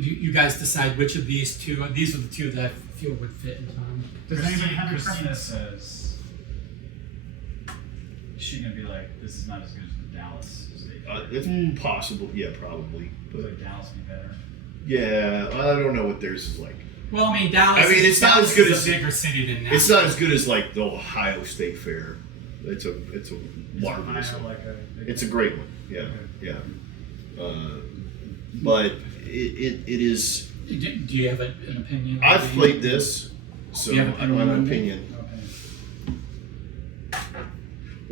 You guys decide which of these two. These are the two that I feel would fit in time. Does anybody have a Christina preference? says she's gonna be like, this is not as good as the Dallas State. It's possible, yeah, probably. Would But Dallas be better? yeah, I don't know what theirs is like. Well, I mean, Dallas. I mean, it's not Dallas as good is as- a bigger city than Nashville. It's not as good as like the Ohio State Fair. It's a Is marvelous Ohio one. like a big It's a great one. Yeah, yeah. But it is. Do you have an opinion? I've played this, so You have I don't have an opinion? opinion.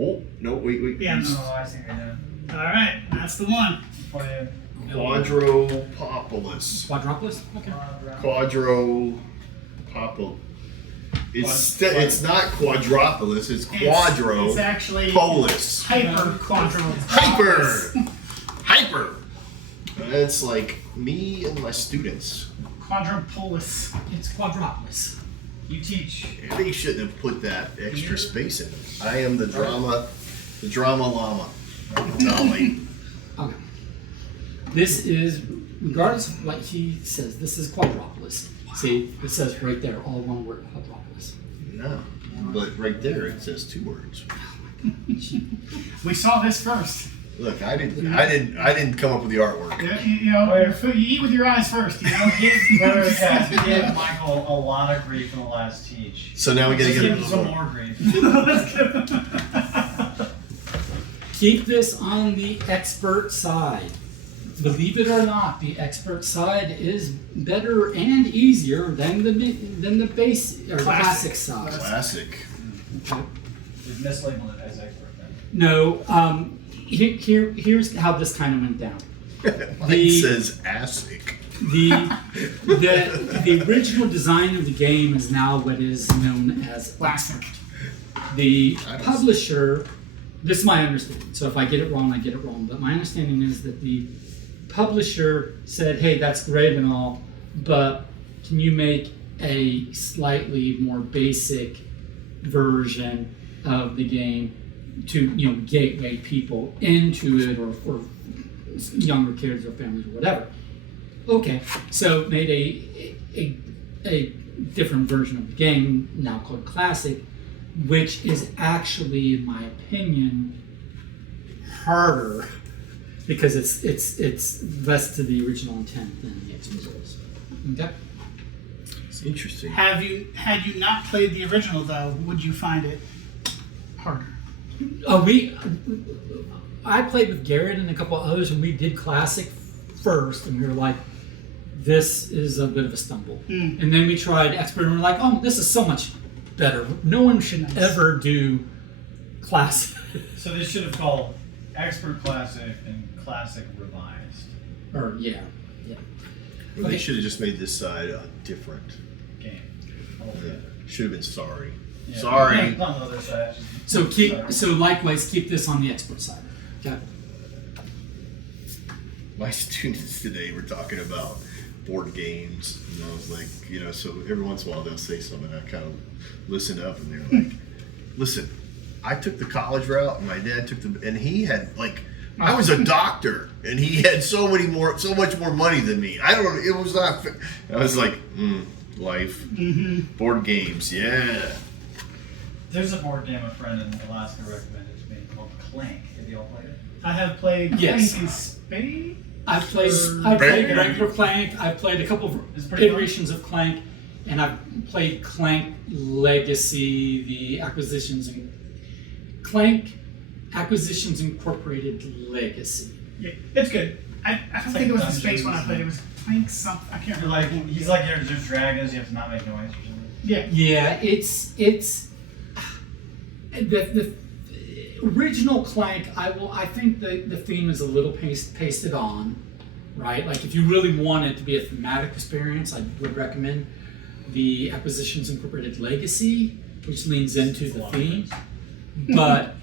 Oh no! Wait. Yeah. Oh, I think I know. All right, that's the one. Play Quadropolis. Quadropolis? Okay. Quadropopol. It's not Quadropolis. It's Quadro. It's actually Polis. hyper quadro. Hyper. It's like me and my students. Quadropolis. It's Quadropolis. You teach. They shouldn't have put that extra space in it. I am the drama llama. Dolly. Okay. This is, regardless of what he says, this is Quadropolis. See, it says right there, all one word, Quadropolis. No, but right there it says 2 words. We saw this first. Look, I didn't come up with the artwork. You know, you eat with your eyes first. You know, We gave Michael a lot of grief in the last teach. So now we gotta Let's get give him some more grief. Keep this on the expert side. Believe it or not, the expert side is better and easier than the base or classic side. Classic. Okay. We've mislabeled it as expert then. No, here's how this kind of went down. Mine says ASIC. The original design of the game is now what is known as Classic. The publisher, this is my understanding, so if I get it wrong, I get it wrong, but my understanding is that the publisher said, hey, that's great and all, but can you make a slightly more basic version of the game to, gateway people into it, or younger kids or families or whatever. Okay, so made a different version of the game, now called Classic, which is actually, in my opinion, harder because it's less to the original intent than the expert is. Okay. It's interesting. Had you not played the original though, would you find it harder? I played with Garrett and a couple others, and we did Classic first, and we were like, this is a bit of a stumble. And then we tried Expert, and we were like, oh, this is so much better. No one should ever do Classic. So they should have called Expert Classic and Classic Revised. Or, yeah. Well, they should have just made this side different. Game. Should have been sorry. Yeah. Sorry. On the other side. So likewise, keep this on the expert side. Okay. My students today were talking about board games, and I was like, so every once in a while they'll say something, I kind of listen up, and they're like, listen, I took the college route, and my dad took and he had I was a doctor, and he had so much more money than me. It was not, I was like, life, board games, yeah. There's a board game a friend in Alaska recommended to me called Clank. Have you all played it? I have played Yes. Clank and Spade. I've played regular Clank. I've played a couple of pretty iterations of Clank, and I've played Clank Legacy, the Clank Acquisitions Incorporated Legacy. Yeah, it's good. I don't It's think it was like the space one I Dungeons played. It was Clank something. I can't remember. He's like, there's dragons, you have to not make noise or something. Yeah. Yeah, it's the original Clank. I think the theme is a little pasted on, right? Like if you really want it to be a thematic experience, I would recommend the Acquisitions Incorporated Legacy, which leans into the theme. But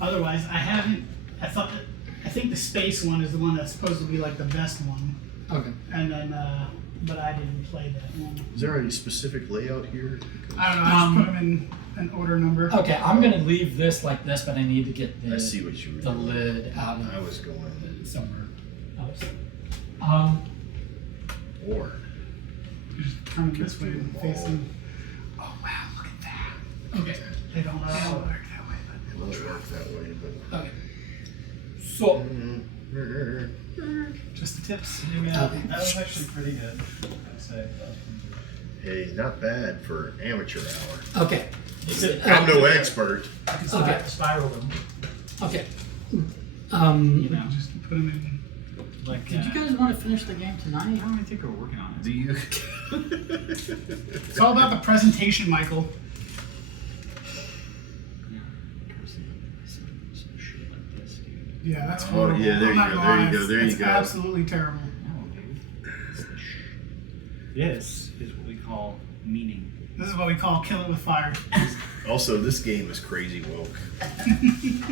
Otherwise, I think the space one is the one that's supposed to be like the best one. okay, And then, but I didn't play that one. Is there a specific layout here? I don't know. I just put them in an order number. okay, I'm gonna leave this like this, but I need to get I see what you were the doing. lid out I of was going. somewhere else. Or Just turn it this way and facing. Oh wow, look at that. Okay. They don't work that way, it won't work that way, but. Okay. So, just the tips. Yeah, man, Okay. that was actually pretty good, I'd say. Hey, not bad for amateur hour. okay. I'm no expert. I can Okay. spiral them. Okay. You know, Just put them in. like. Did you guys want to finish the game tonight? How many think we're working on it? Do you? It's all about the presentation, Michael. Yeah, that's Oh, horrible. yeah, there I'm you not go, gonna there you lie, go, there you it's go. absolutely terrible. No, dude. It's the This is what we call meaning. This is what we call kill it with fire. Also, this game is crazy woke.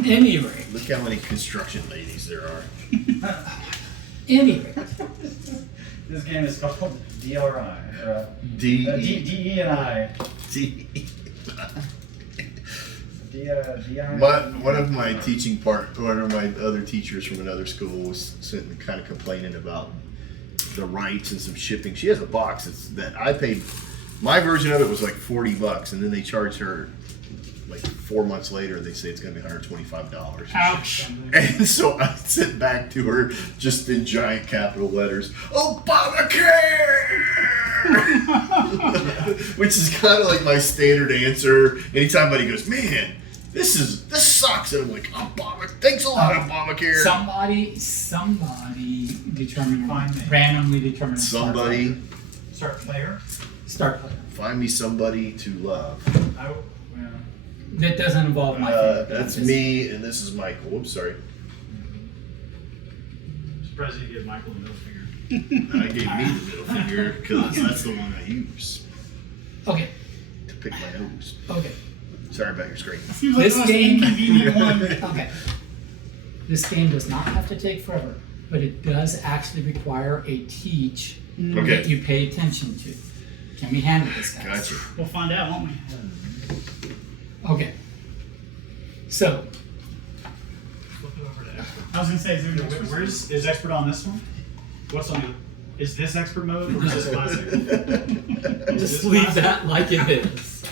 Anyway, Look how many construction ladies there are. anyway. This game is called DRI, or D. DE&I. D. DI. One of my one of my other teachers from another school was sitting kind of complaining about the rights and some shipping. She has a box that I paid. My version of it was like $40, and then they charged her like 4 months later. They say it's going to be $125. Ouch. And so I sent back to her just in giant capital letters, Obamacare! Which is kind of like my standard answer. Anytime anybody goes, man, this sucks. And I'm like, thanks a lot, Obamacare. Somebody determine, Find me. randomly determine. a start Somebody, Start player. player. Start player. find me somebody to love. Yeah. That doesn't involve my favorite. That's Just- me, and this is Michael. Whoops, sorry. Surprised you give Michael the middle finger. I gave me the middle finger because that's the one I use Okay. to pick my nose. Okay. Sorry about your screen. Seems like This the most game- inconvenient one. Okay. This game does not have to take forever, but it does actually require a teach that Okay. you pay attention to. Can we handle this, guys? Gotcha. We'll find out, won't we? Okay. So, Flip it over to expert. I was gonna say, is there an extra- Where's is expert on this one? What's on the? Is this expert mode or is this classic? just leave that like it is.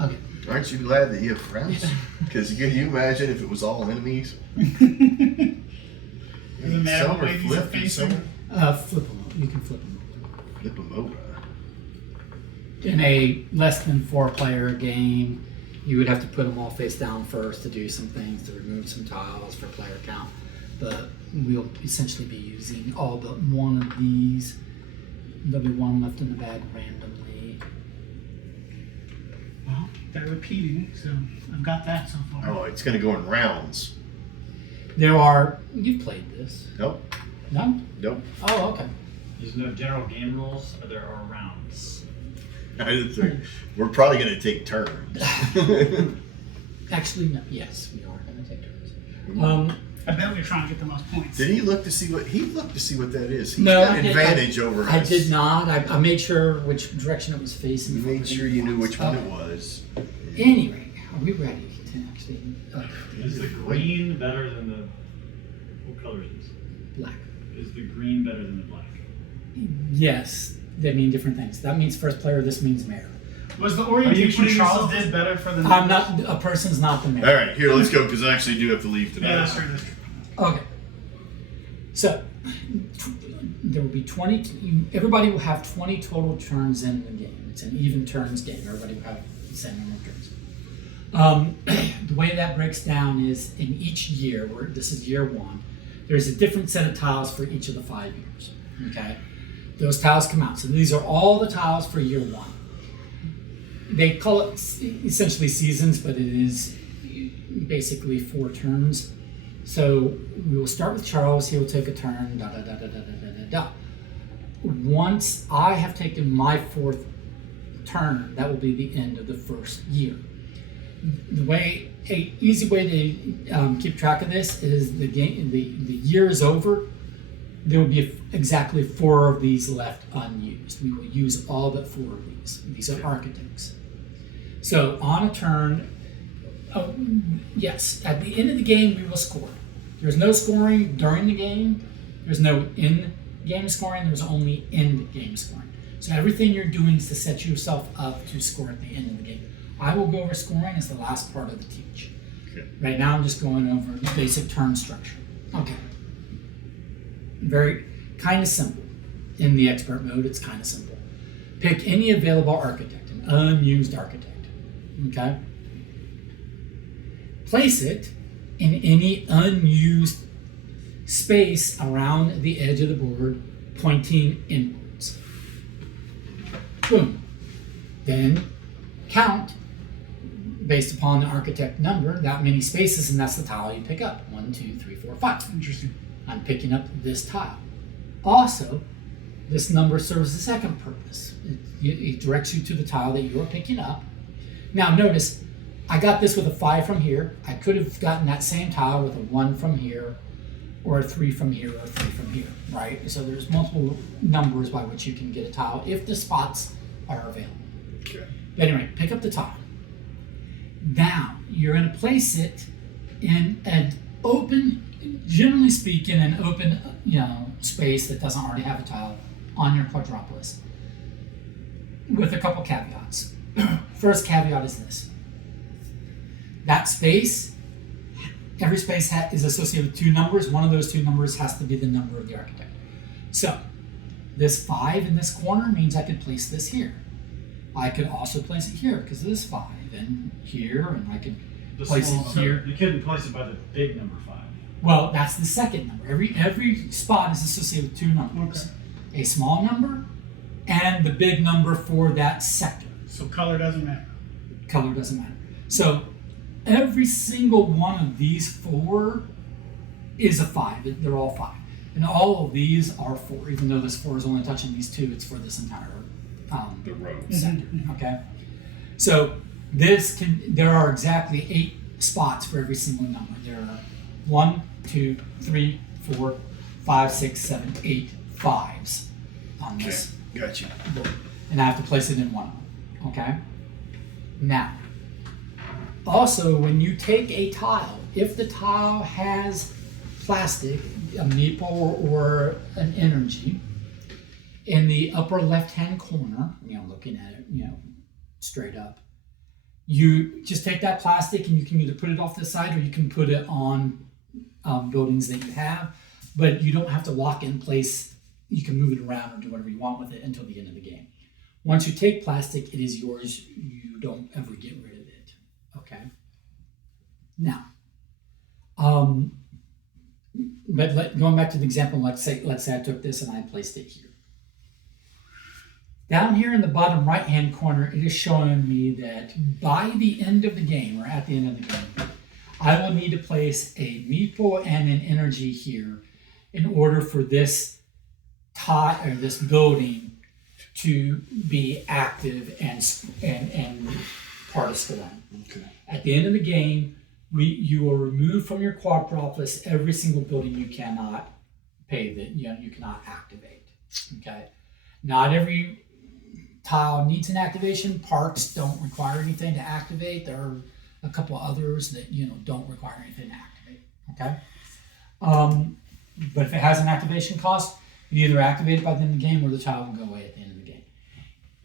Okay. Aren't you glad that you have friends? Because can you imagine if it was all enemies? Doesn't matter Some what are way these are flipped and facing. some Flip them. You can flip them. flip them over. In a less than 4-player game, you would have to put them all face down first to do some things, to remove some tiles for player count. But we'll essentially be using all but one of these. There'll be one left in the bag randomly. Well, they're repeating, so I've got that so far. Oh, it's going to go in rounds. There are. You've played this. Nope. No? Nope. Oh, okay. There's no general game rules, or there are rounds. We're probably going to take turns. Actually, no. Yes, we are going to take turns. I bet we're trying to get the most points. Did he look to see what that is? He's No, got I did- advantage over us. I did not. I made sure which direction it was facing. You before made putting sure you knew once. which one Okay. it was. Anyway, are we ready to actually Is the green better than the? What color is this? black? Is the green better than the black? Yes, they mean different things. That means first player. This means mayor. Was the Are you orientation putting Charles yourself- did better for the I'm not. A person's not the mayor. All right, here, let's go because I actually do have to leave tonight. Yeah, that's true. That's true. Okay. So there will be 20. Everybody will have 20 total turns in the game. It's an even turns game. Everybody will have the same number of turns. The way that breaks down is in each year, where this is year 1, there's a different set of tiles for each of the 5 years. Okay, those tiles come out. So these are all the tiles for year 1. They call it essentially seasons, but it is basically 4 turns. So we will start with Charles. He will take a turn. Da da da da da da da da. Once I have taken my 4th turn, that will be the end of the first year. Easy way to keep track of this is the year is over. There will be exactly 4 of these left unused. We will use all but 4 of these. These are architects. So on a turn, yes, at the end of the game we will score. There's no scoring during the game. There's no in-game scoring, there's only end-game scoring. So everything you're doing is to set yourself up to score at the end of the game. I will go over scoring as the last part of the teach. Okay. Right now I'm just going over the basic turn structure. Okay. Very kind of simple. In the expert mode, it's kind of simple. Pick any available architect, an unused architect. Okay? Place it in any unused space around the edge of the board, pointing inwards. Boom. Then count, based upon the architect number, that many spaces, and that's the tile you pick up. 1, 2, 3, 4, 5. Interesting. I'm picking up this tile. Also, this number serves a second purpose. It directs you to the tile that you're picking up. Now notice, I got this with a 5 from here. I could have gotten that same tile with a 1 from here, or a 3 from here, or a 3 from here, right? So there's multiple numbers by which you can get a tile if the spots are available. Okay. But anyway, pick up the tile. Now, you're going to place it in an open, generally speaking, an open, space that doesn't already have a tile on your Quadropolis, with a couple caveats. First caveat is this: that space, every space is associated with 2 numbers. One of those 2 numbers has to be the number of the architect. So, this 5 in this corner means I could place this here. I could also place it here because this 5, and here, and I could place it here. You couldn't place it by the big number 5. Well, that's the second number. Every spot is associated with 2 numbers. Okay. A small number and the big number for that sector. So color doesn't matter. Color doesn't matter. So every single one of these 4 is a 5. They're all 5. And all of these are 4. Even though this 4 is only touching these 2, it's for this entire The row. sector. Okay? So there are exactly 8 spots for every single number. There are 1, 2, 3, 4, 5, 6, 7, 8 5s on this Gotcha. board. And I have to place it in one of them. Okay? Now, also when you take a tile, if the tile has plastic, a meeple or an energy, in the upper left-hand corner, looking at it, straight up, you just take that plastic and you can either put it off the side or you can put it on buildings that you have, but you don't have to lock it in place. You can move it around or do whatever you want with it until the end of the game. Once you take plastic, it is yours. You don't ever get rid of it. Okay? Now, but going back to the example, let's say I took this and I placed it here. Down here in the bottom right-hand corner, it is showing me that by the end of the game, or at the end of the game, I will need to place a meeple and an energy here in order for this tile or this building to be active and part of scoring. Okay. At the end of the game, you will remove from your Quadropolis every single building you cannot pay that you cannot activate. Okay, not every tile needs an activation. Parks don't require anything to activate. There are a couple others that don't require anything to activate. Okay, but if it has an activation cost, you either activate it by the end of the game or the tile will go away at the end of the game.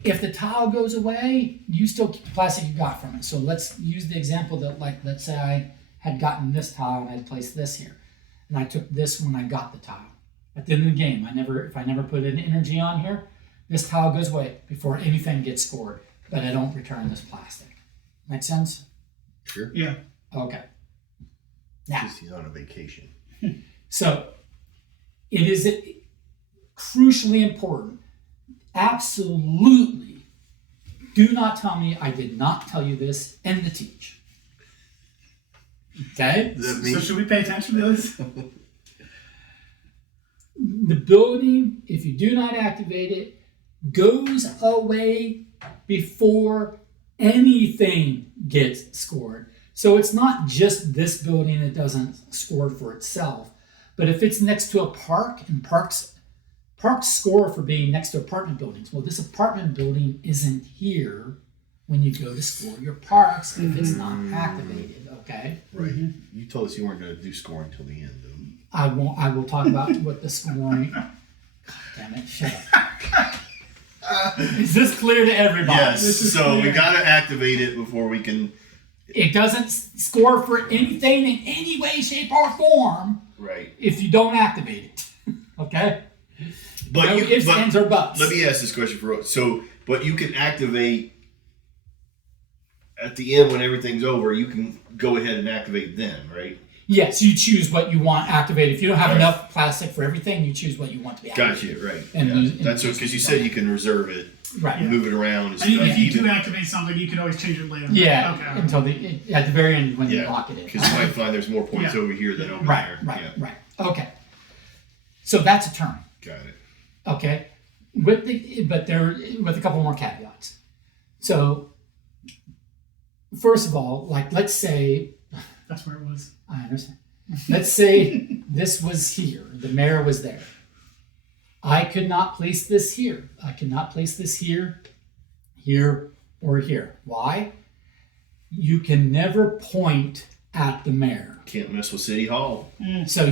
If the tile goes away, you still keep the plastic you got from it. So let's use the example that, let's say I had gotten this tile and I had placed this here, and I took this when I got the tile. At the end of the game, if I never put an energy on here, this tile goes away before anything gets scored, but I don't return this plastic. Make sense? Sure. Yeah. Okay. Now, Because he's on a vacation. so it is crucially important. Absolutely. Do not tell me I did not tell you this in the teach. Okay? Does that mean So should we pay attention to this? The building, if you do not activate it, goes away before anything gets scored. So it's not just this building that doesn't score for itself, but if it's next to a park, and parks score for being next to apartment buildings. Well, this apartment building isn't here when you go to score your parks if it's not activated, okay? Right. You told us you weren't going to do scoring till the end, though. I won't. I will talk about what the scoring. God damn it! Shut up. Is this clear to everybody? Yes. This is So we clear. got to activate it before we can. It doesn't score for anything in any way, shape, or form Right. if you don't activate it. Okay? But No you. ifs, but ands, or buts. let me ask this question for so. But you can activate at the end when everything's over. You can go ahead and activate then, right? Yes, you choose what you want activated. If you don't have Right. enough plastic for everything, you choose what you want to be activated. Gotcha. Right. And yeah. lose- and That's lose because you it. said you can reserve it, Right. move it around, and And stuff. if you even- do activate something, you can always change it later. Yeah, Okay. until at the very end when you Yeah, lock it in. because you might find there's more points Yeah. over here than over Right, there. right, Yeah. right. Okay. So that's a turn. Got it. Okay. With a couple more caveats. So first of all, like let's say That's where it was. I understand. Let's say this was here. The mayor was there. I could not place this here. I could not place this here, here, or here. Why? You can never point at the mayor. Can't mess with City Hall. So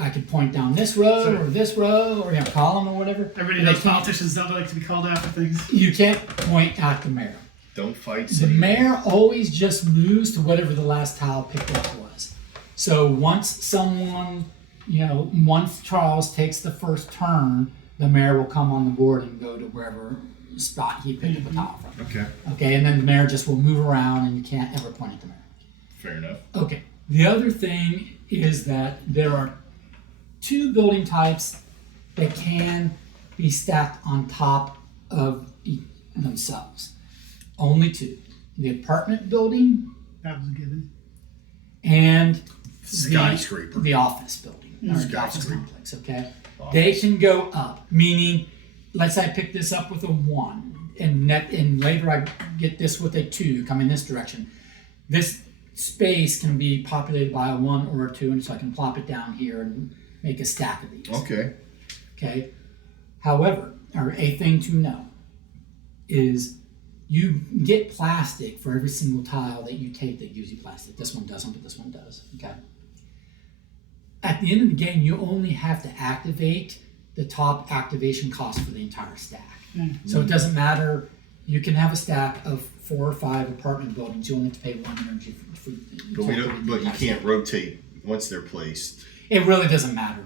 I could point down this road or this road or column or whatever. Everybody But knows they can't- politicians don't like to be called after things. You can't point at the mayor. Don't fight The City mayor always just moves to whatever the last tile picked up was. So once once Charles takes the first turn, the mayor will come on the board and go to wherever spot he picked up a tile from. Okay. Okay, and then the mayor just will move around and you can't ever point at the mayor. Fair enough. Okay, the other thing is that there are two building types that can be stacked on top of themselves. Only two. The apartment building That was a given. and Skyscraper. the office building, or the office Skyscraper. complex, okay? They can go up, meaning, let's say I pick this up with a 1, and later I get this with a 2, come in this direction. This space can be populated by a 1 or a 2, and so I can plop it down here and make a stack of these. Okay. Okay. However, or a thing to know is you get plastic for every single tile that you take that gives you plastic. This one doesn't, but this one does. Okay. At the end of the game, you only have to activate the top activation cost for the entire stack. So it doesn't matter. You can have a stack of 4 or 5 apartment buildings. You only have to pay 1 energy for But we don't. But you can't rotate once they're placed. It really doesn't matter.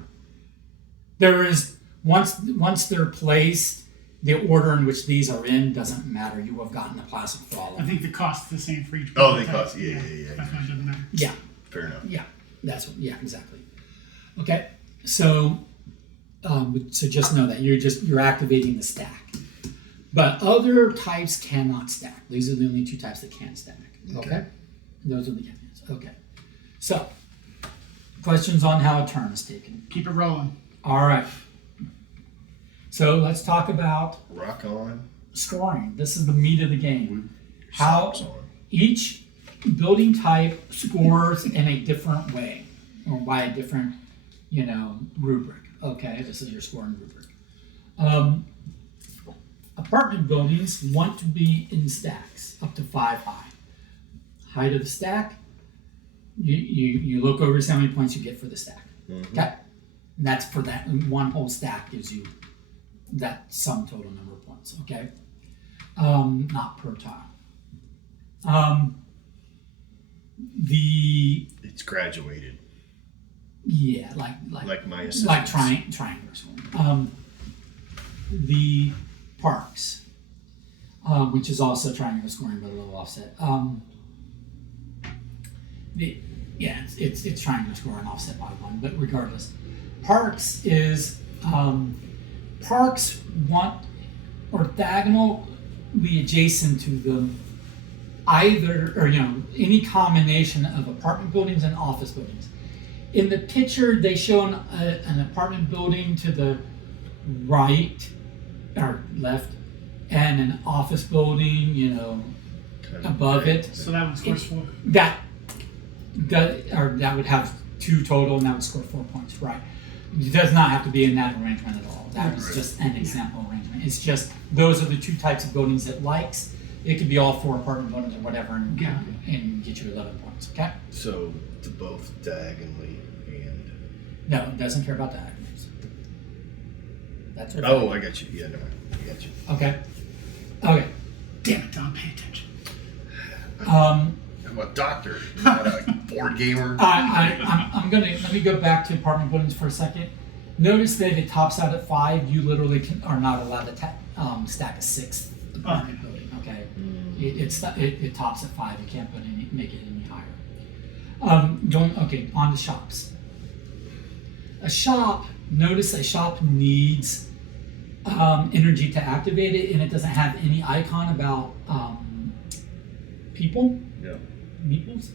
There is once they're placed, the order in which these are in doesn't matter. You have gotten the plastic for all of I them. think the cost is the same for each. Oh, building they type. cost- yeah. That's why it doesn't matter. Yeah, Fair enough. yeah, exactly. Okay, so so just know that you're activating the stack, but other types cannot stack. These are the only 2 types that can stack. Okay, those are the caveats. Okay, so questions on how a turn is taken. Keep it rolling. All right. So let's talk about Rock on. scoring. This is the meat of the game. How Socks on. each building type scores in a different way or by a different, rubric. Okay, this is your scoring rubric. Apartment buildings want to be in stacks up to 5 high. Height of the stack, you look over how many points you get for the stack. Okay? And that's for that one whole stack gives you that sum total number of points. Okay? Not per tile. It's graduated, like my like assessments. triangular scoring. The parks, which is also triangular scoring but a little offset. It's triangular scoring offset by 1, but regardless, parks is parks want orthogonally adjacent to them, either or any combination of apartment buildings and office buildings. In the picture, they show an apartment building to the right or left, and an office building, above it. So that one scores 4. That would have 2 total, and that would score 4 points. Right? It does not have to be in that arrangement at all. That was just an example arrangement. It's just those are the 2 types of buildings it likes. It could be all 4 apartment buildings or whatever, and get you 11 points. Okay. So to both diagonally and No, it doesn't care about the acronyms. That's what. Oh, I got you. Yeah, no, I got you. Okay. Okay. Damn it, Don, pay attention. Um, I'm a doctor, not a board gamer. I'm gonna let me go back to apartment buildings for a second. Notice that if it tops out at 5, you literally are not allowed to stack a 6th apartment building. Okay, it tops at 5. You can't make it any higher. On to shops. A shop. Notice a shop needs energy to activate it, and it doesn't have any icon about people. Yeah. Meeples.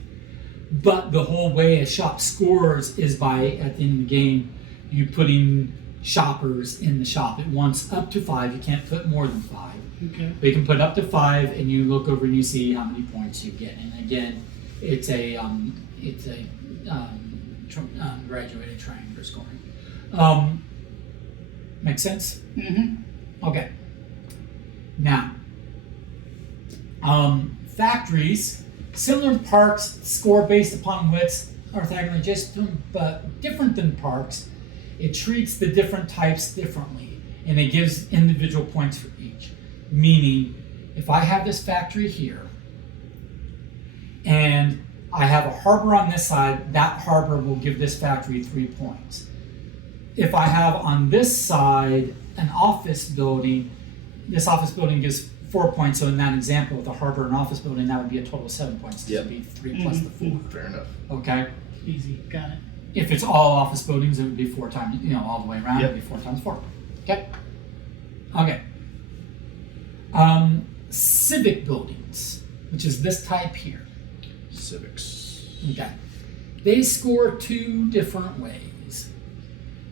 But the whole way a shop scores is by, at the end of the game, you putting shoppers in the shop. It wants up to 5. You can't put more than 5. Okay. But you can put up to 5, and you look over and you see how many points you get. And again, it's a graduated triangular scoring. Make sense? Mm-hmm. Okay. Now, factories, similar to parks, score based upon widths, orthogonal adjacent, but different than parks. It treats the different types differently, and it gives individual points for each. Meaning, if I have this factory here, and I have a harbor on this side, that harbor will give this factory 3 points. If I have on this side an office building, this office building gives 4 points. So in that example, with a harbor and office building, that would be a total of 7 points. This Yep. would be 3 plus the 4. Fair enough. Okay. Easy. Got it. If it's all office buildings, it would be 4 times, all the way around, Yep. it would be 4 times 4. Okay. Okay. Civic buildings, which is this type here. Civics. Okay. They score 2 different ways.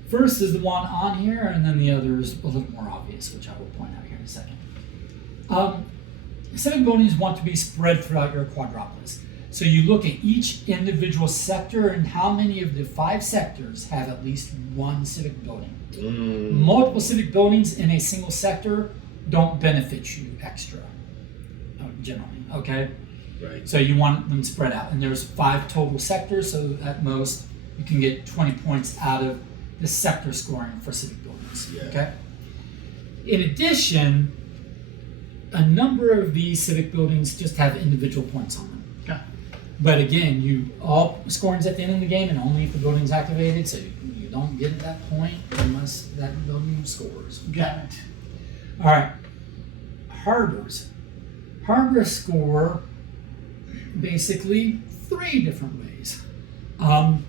First is the one on here, and then the other is a little more obvious, which I will point out here in a second. Civic buildings want to be spread throughout your quadropolis. So you look at each individual sector and how many of the 5 sectors have at least one civic building. Multiple civic buildings in a single sector don't benefit you extra, generally, okay? Right. So you want them spread out. And there's 5 total sectors, so at most you can get 20 points out of the sector scoring for civic buildings, Yeah. okay? In addition, a number of these civic buildings just have individual points on them. Got But again, all scoring's at the end of the game, and only if the building's activated, so you don't get to that point unless that building scores. it. Got it. All right, harbors. Harbors score basically 3 different ways. I'm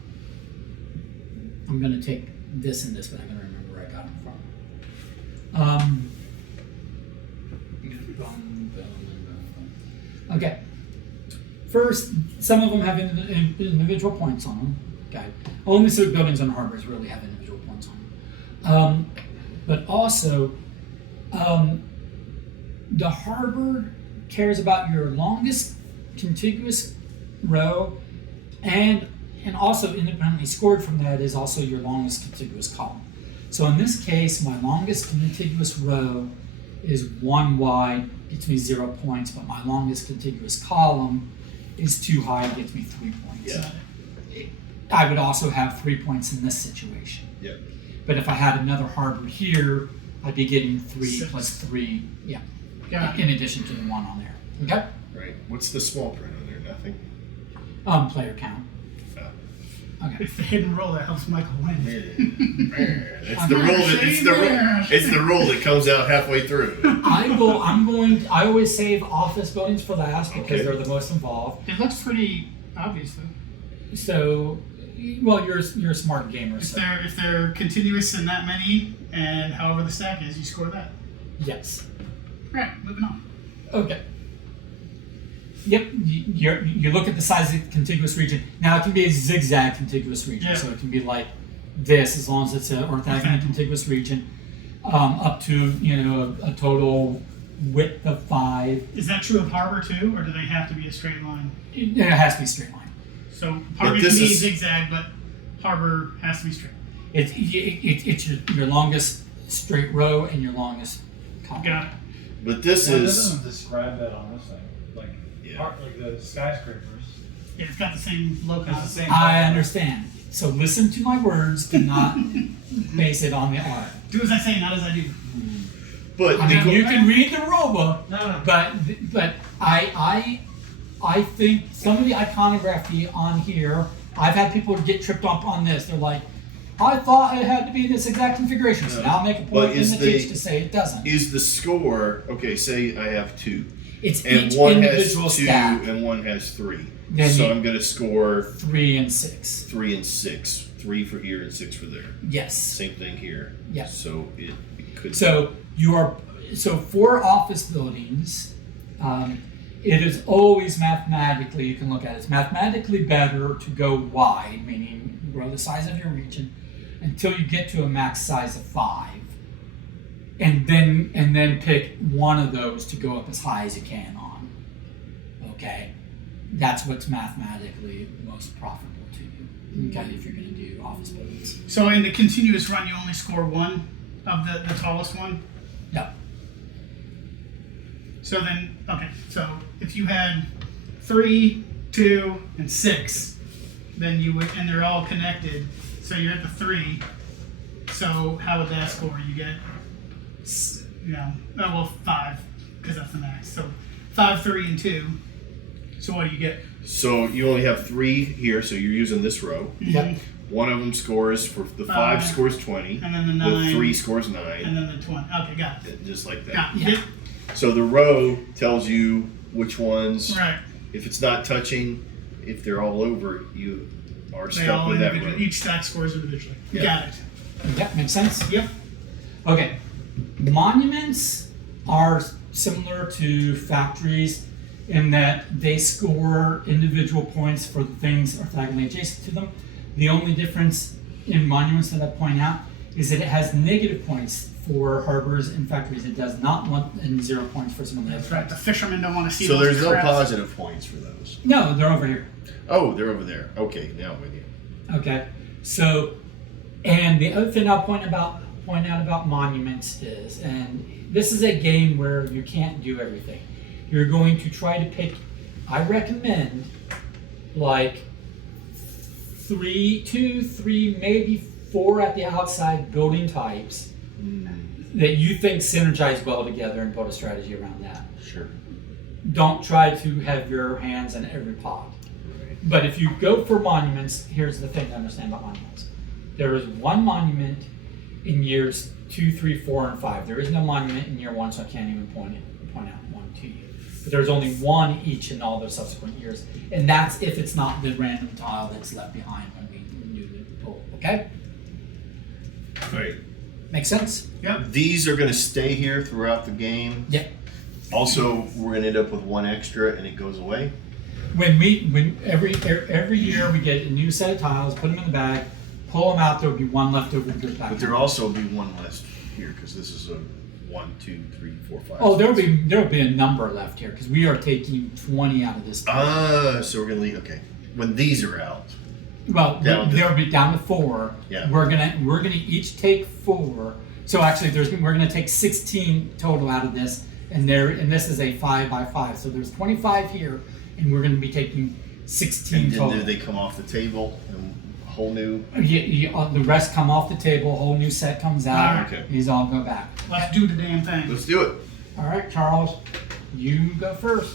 going to take this and this, but I'm going to remember where I got them from. Okay. First, some of them have individual points on them. Okay. Only civic buildings and harbors really have individual points on them. But also, the harbor cares about your longest contiguous row, and also independently scored from that is also your longest contiguous column. So in this case, my longest contiguous row is 1 wide, gets me 0 points, but my longest contiguous column is 2 high, gets me 3 points. Yeah. I would also have 3 points in this situation. Yep. But if I had another harbor here, I'd be getting 3 6. plus 3, Got it. in addition to the 1 on there. Okay? Right. What's the small print on there? Nothing. Player count. Okay. It's the hidden roll that helps Michael win. It's the roll that it's the roll that comes out halfway through. I always save office buildings for last because Okay. they're the most involved. It looks pretty obvious though. So, well, you're a smart gamer, If so they're continuous in that many, and however the stack is, you score that. yes. Right. Moving on. Okay. Yep, you look at the size of the contiguous region. Now it can be a zigzag contiguous region, Yeah. so it can be like this as long as it's an orthogonal contiguous region, up to a total width of 5. Is that true of harbor too, or do they have to be a straight line? It has to be straight line. So harbor can this be is- zigzag, but harbor has to be straight. It's your longest straight row and your longest column. Got it. But this Well, it is doesn't describe that on this thing. Like, Yeah. like the skyscrapers. Yeah, it's got the same locus. It's the same. I understand. So listen to my words. Do not base it on the art. Do as I say, not as I do. But I the mean, go- you can read the rule book, No. but I think some of the iconography on here, I've had people get tripped up on this. They're like, I thought it had to be this exact configuration. So now I'll make a But point in is the the- teach to say it doesn't. is the score okay? Say I have 2, It's and each one has individual 2, stat, and one has 3. Then So you- I'm gonna score 3 and 6. 3 and 6. 3 for here and 6 for there. Yes. Same thing here. Yeah. So it could. So for office buildings, it is always mathematically, you can look at it, it's mathematically better to go wide, meaning grow the size of your region until you get to a max size of 5, and then pick one of those to go up as high as you can on. Okay, that's what's mathematically most profitable to you. Okay, if you're going to do office buildings. So in the continuous run, you only score 1 of the tallest one. No. So then, okay. So if you had 3, 2, and 6, then you would, and they're all connected. So you're at the 3. So how would that score? You get, 5, because that's the max. So 5, 3, and 2. So what do you get? So you only have 3 here. So you're using this row. Yep. One of them scores for the 5 scores 20. And then the The 9. 3 scores 9. And then the 20. Okay, got it. Just like that. Got it. Yeah. So the row tells you which ones. Right. If it's not touching, if they're all over, you are They stuck all with that individually, row. each stack scores individually. Yeah. Got it. That makes sense? Yep. Okay. Monuments are similar to factories in that they score individual points for the things orthogonally adjacent to them. The only difference in monuments that I point out is that it has negative points for harbors and factories. It does not want and 0 points for some of the other That's right. The things. fishermen don't want to see So those there's no crabs. positive points for those. No, they're over here. Oh, they're over there. Okay, now I'm with you. Okay, so, and the other thing I'll point out about monuments is, and this is a game where you can't do everything. You're going to try to pick, I recommend, like 2, 3, maybe 4 at the outside building types that you think synergize well together and build a strategy around that. Sure. Don't try to have your hands in every pot. Right. But if you go for monuments, here's the thing to understand about monuments. There is one monument in years 2, 3, 4, and 5. There is no monument in year 1, so I can't even point out one to you. But there's only one each in all the subsequent years. And that's if it's not the random tile that's left behind when we do the poll. Okay? Right. Make sense? Yep. These are going to stay here throughout the game. Yep. Also, we're going to end up with 1 extra and it goes away. When every year we get a new set of tiles, put them in the bag, pull them out, there'll be one left over that goes back. But there'll also be 1 less here because this is a 1, 2, 3, 4, 5. Oh, there'll be a number left here because we are taking 20 out of this. So we're going to leave. Okay. When these are out. Well, Down to- there'll be down to 4. Yeah. We're gonna each take 4. So actually, we're gonna take 16 total out of this, and this is a 5 by 5. So there's 25 here, and we're gonna be taking 16 And then total. do they come off the table and a whole new? The rest come off the table. A whole new set comes out. Alright. Okay. These all go back. Let's do the damn thing. Let's do it. All right, Charles, you go first.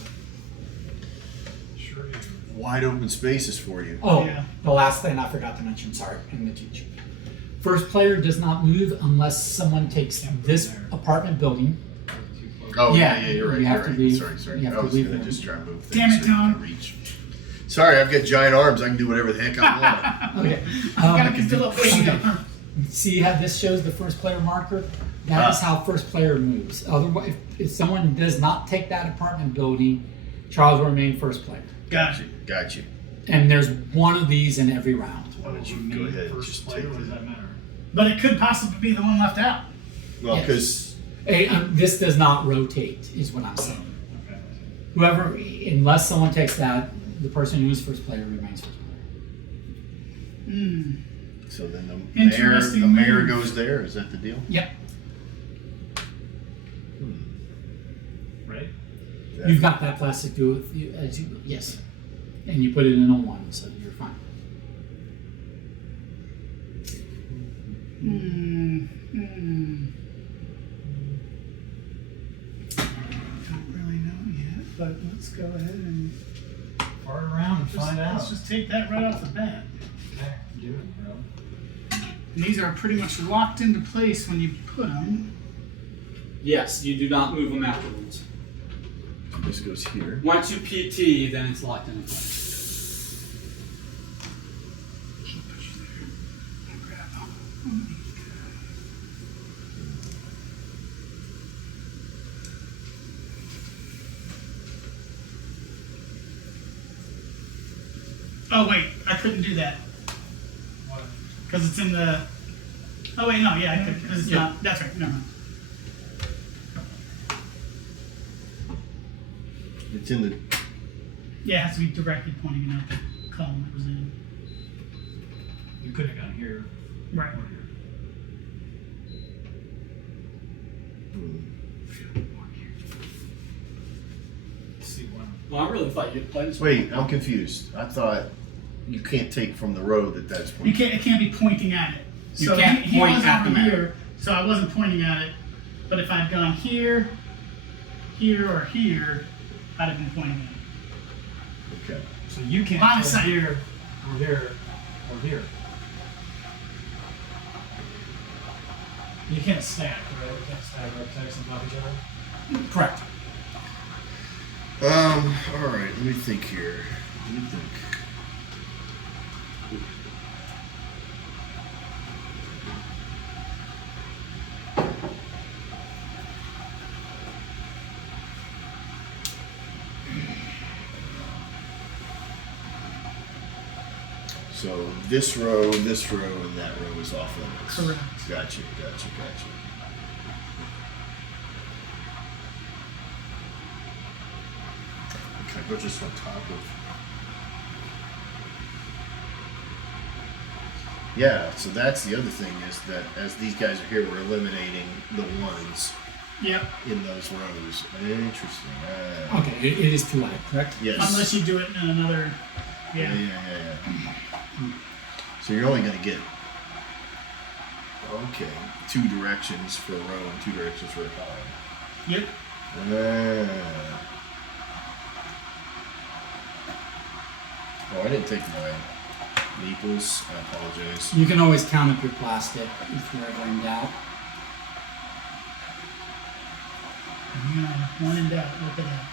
Sure do. Wide open spaces for you. Oh, Yeah. the last thing I forgot to mention, sorry, in the teach. First player does not move unless someone takes this apartment building. Oh, Yeah, yeah, you're right. you have you're to right. leave- Sorry. you have I to was leave going them. to just try and move things. Damn it, so you can Tom. reach. Sorry, I've got giant arms. I can do whatever the heck I want. Okay. Gotta be still up pushing okay. See how this shows the first player marker? That is how first player moves. Otherwise, if someone does not take that apartment building, Charles will remain first player. Got it. Got you. And there's one of these in every round. Why don't you go ahead and First just player, take what does the... that matter? But it could possibly be the one left out. Well, Yes. because... This does not rotate, is what I'm saying. Okay. Whoever, unless someone takes that, the person who is first player remains first player. Hmm. So then Interesting the mayor move. goes there. Is that the deal? Yep. Right? You've got that plastic do it as you yes, and you put it in a 1, so you're fine. go ahead and Fart around and find out. let's just take that right off the bat. Okay, do it, bro. And these are pretty much locked into place when you put them. Yes, you do not move them afterwards. This goes here. Once you PT, then it's locked into place. Grab them. Oh wait, I couldn't do that What? because it's in the. Oh wait, no, yeah, I could because it's Yeah. not. That's right. No, no. It's in the. Yeah, it has to be directly pointing out the column it was in. You could have gone here Right. or here. See one. Well, I really thought you'd play this. Wait, I'm confused. I thought you can't take from the road that that's You pointing. can't. It can't be pointing at it. You So can't he point was at the over map. here, so I wasn't pointing at it. But if I'd gone here, here, or here, I'd have been pointing at it. Okay. So you can't Line of go sight. here or here or here. You can't stack, right? You can't stack architects on top of each other. Correct. All right. Let me think here. Let me think. So this row, and that row is off limits. Correct. Gotcha. Can I go just on top of? Yeah, so that's the other thing is that as these guys are here, we're eliminating the ones Yep. in those rows. Interesting. Okay, it is too light, correct? Yes. Unless you do it in another. Yeah. Yeah. So you're only going to get, okay, 2 directions for a row and 2 directions for a column. Yep. Oh, I didn't take my Naples. I apologize. You can always count up your plastic if you're ever in doubt. Yeah. One in doubt. Look at that.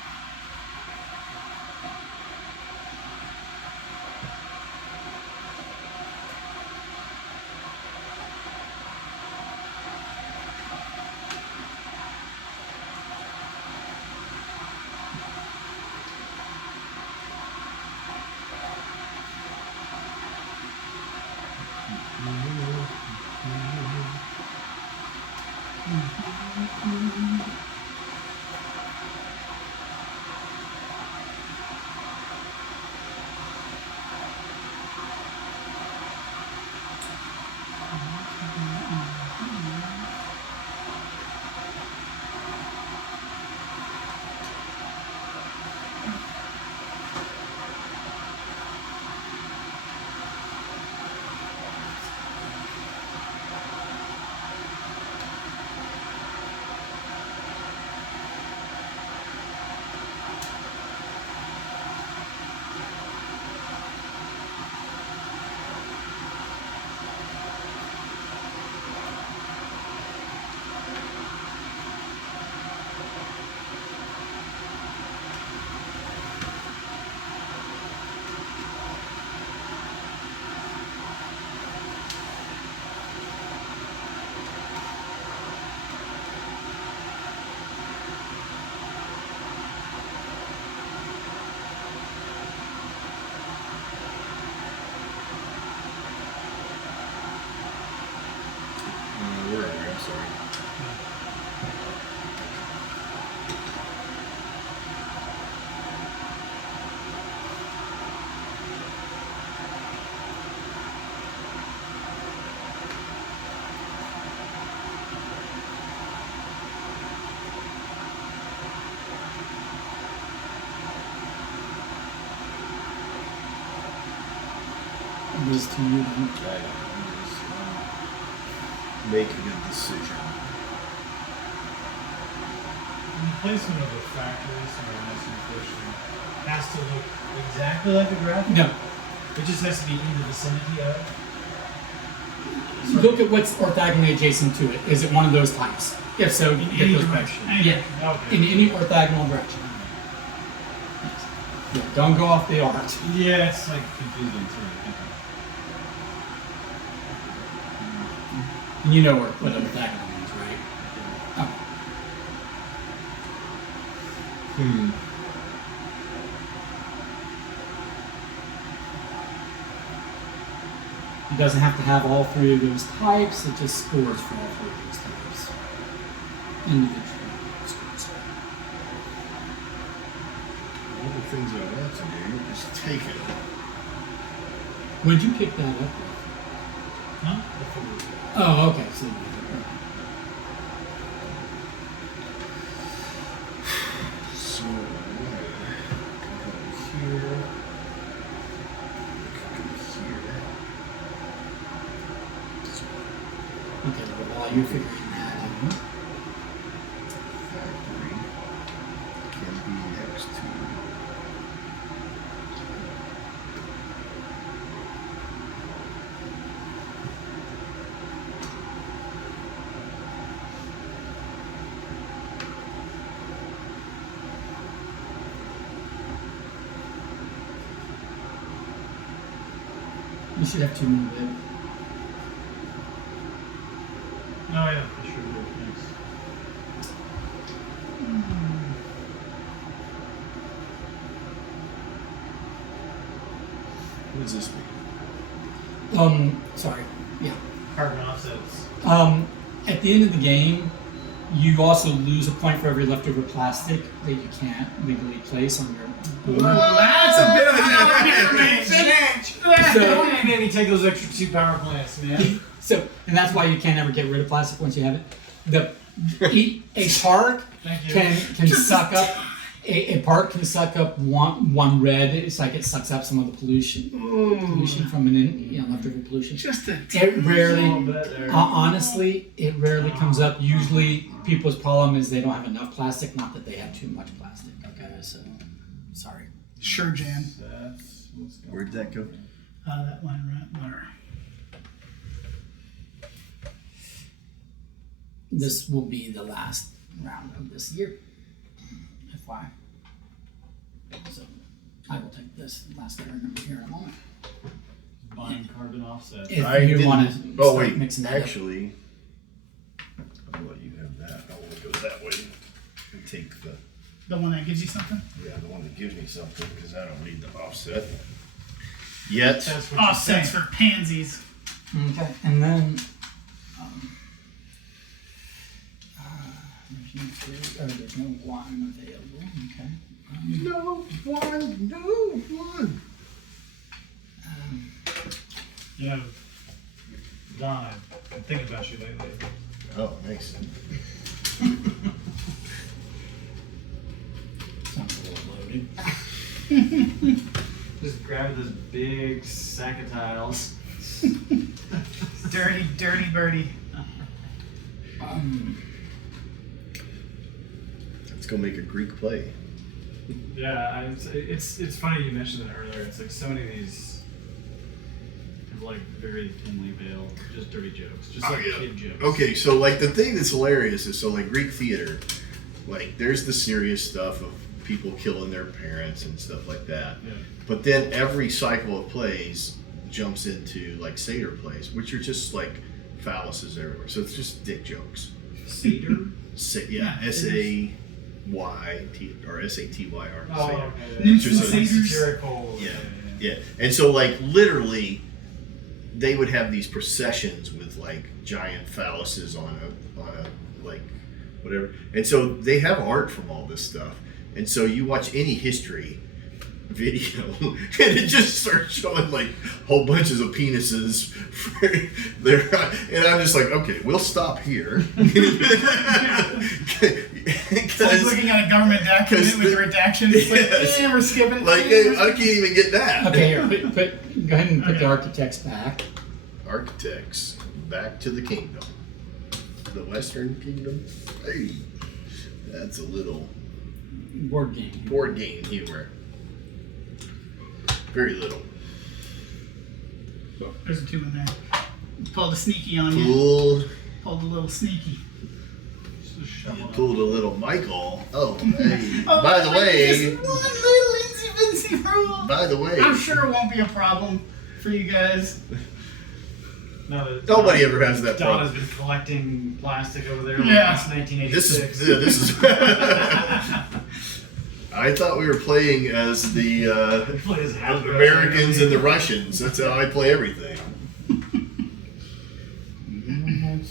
Where are we? I'm sorry. It was to you. Make a good decision. placement of the factory, somewhere nice and efficient, has to look exactly like the graphic? No. It just has to be in the vicinity of? Look at what's orthogonally adjacent to it. Is it one of those types? If so, In get any those direction. back. Yeah. Okay. In any orthogonal direction. Yeah, don't go off the arch. Yeah, it's like confusing too. You know what orthogonal means, right? Oh. It doesn't have to have all three of those types. It just scores for all three of those types. Individually scores. All the things I want to do is take it. When did you pick that up? Huh? Oh, okay. So, So, here. Here. okay, well, while you're figuring that out, Factory can be next to. you should have two more bit. Oh yeah, for sure. Thanks. What does this mean? Sorry. Yeah. Carbon offsets. At the end of the game, you also lose a point for every leftover plastic that you can't legally place on your board. That's a bit of So- Don't even make me take those extra 2 power plants, man. So, and that's why you can't ever get rid of plastic once you have it. A park Thank you. can suck up. A park can suck up one red. It's like it sucks up some of the pollution from leftover pollution. Just a It rarely, Little bit there. honestly, it rarely comes up. Usually, people's problem is they don't have enough plastic, not that they have too much plastic. Okay, so sorry. Sure, Jan. That's what's going Where'd that go? That line right there. This will be the last round of this year. FY. So I will take this last letter number here in a moment. Buying carbon offset. If I you didn't- want to Oh start wait, mixing that up. actually, I'll let you have that. I want to go that way and take the The one that gives you something? the one that gives me something because I don't need the offset yet. That's what Offsets for pansies. Okay, and then there's no one available. Okay. No one. You know, Don, I've been thinking about you lately. Oh, nice. Sounds a little loaded. Just grabbed this big sack of tiles. Dirty, dirty birdie. Let's go make a Greek play. Yeah, it's funny you mentioned that earlier. It's like so many of these have like very thinly veiled, just dirty jokes, just like kid jokes. Okay, so like the thing that's hilarious is so like Greek theater, like there's the serious stuff of people killing their parents and stuff like that. Yeah. But then every cycle of plays jumps into like satyr plays, which are just like phalluses everywhere. So it's just dick jokes. Seder? Yeah, S-A-Y-T or S-A-T-Y-R. Oh, satyr. okay. Nymphs Just and like- satyrs. Satirical. Yeah. And so like literally they would have these processions with like giant phalluses on a like whatever. And so they have art from all this stuff. And so you watch any history video and it just starts showing like whole bunches of penises for their, and I'm just like, okay, we'll stop here. It's like looking at a government document with the redaction. It's like, Yes. we're skipping. Like I can't even get that. Okay, here, go ahead and put the architects back. Architects, back to the kingdom. The Western Kingdom. Hey. That's a little Board game. board game humor. Very little. There's a 2 in there. Pulled a sneaky on you. Cool. Pulled a little sneaky. Just a You shovel. pulled a little Michael. Oh, hey. Oh, By the way, just one little insy vincy rule. by the way, I'm sure it won't be a problem for you guys. No, that nobody ever has that Don has problem. been collecting plastic over there Yeah. since 1986. This is. I thought we were playing as the He plays Hasbro Americans and the Russians. That's how I play everything.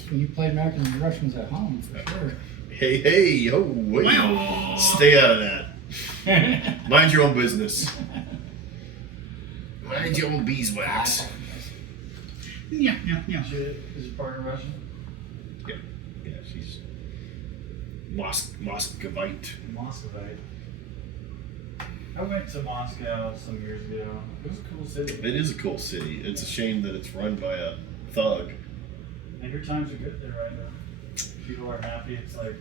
When you play Americans and Russians at home, for sure. Hey, oh, wait. Well. Stay out of that. Mind your own business. Mind your own beeswax. Yeah. Is your partner Russian? Yeah, she's Moscovite. Moscovite. I went to Moscow some years ago. It was a cool city. It is a cool city. It's a shame that it's run by a thug. And your times are good there right now. People are happy. It's like,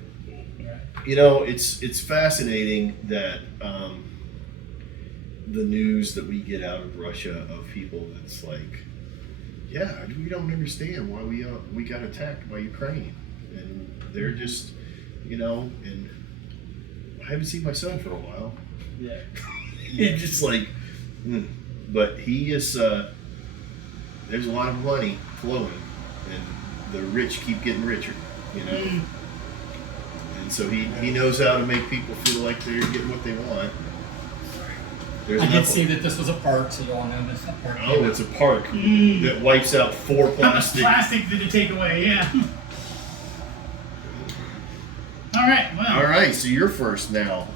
yeah. You know, it's fascinating that the news that we get out of Russia of people that's like, yeah, we don't understand why we got attacked by Ukraine, and they're just, you know, and I haven't seen my son for a while. Yeah. It's just like, but he is. There's a lot of money flowing, and the rich keep getting richer, you know. And so he knows how to make people feel like they're getting what they want. There's I did enough- see that this was a park, so y'all know this park. Oh, it's a park that wipes out 4 How much plastic. plastic did it take away? Yeah. All right. Well, All right, so you're first now.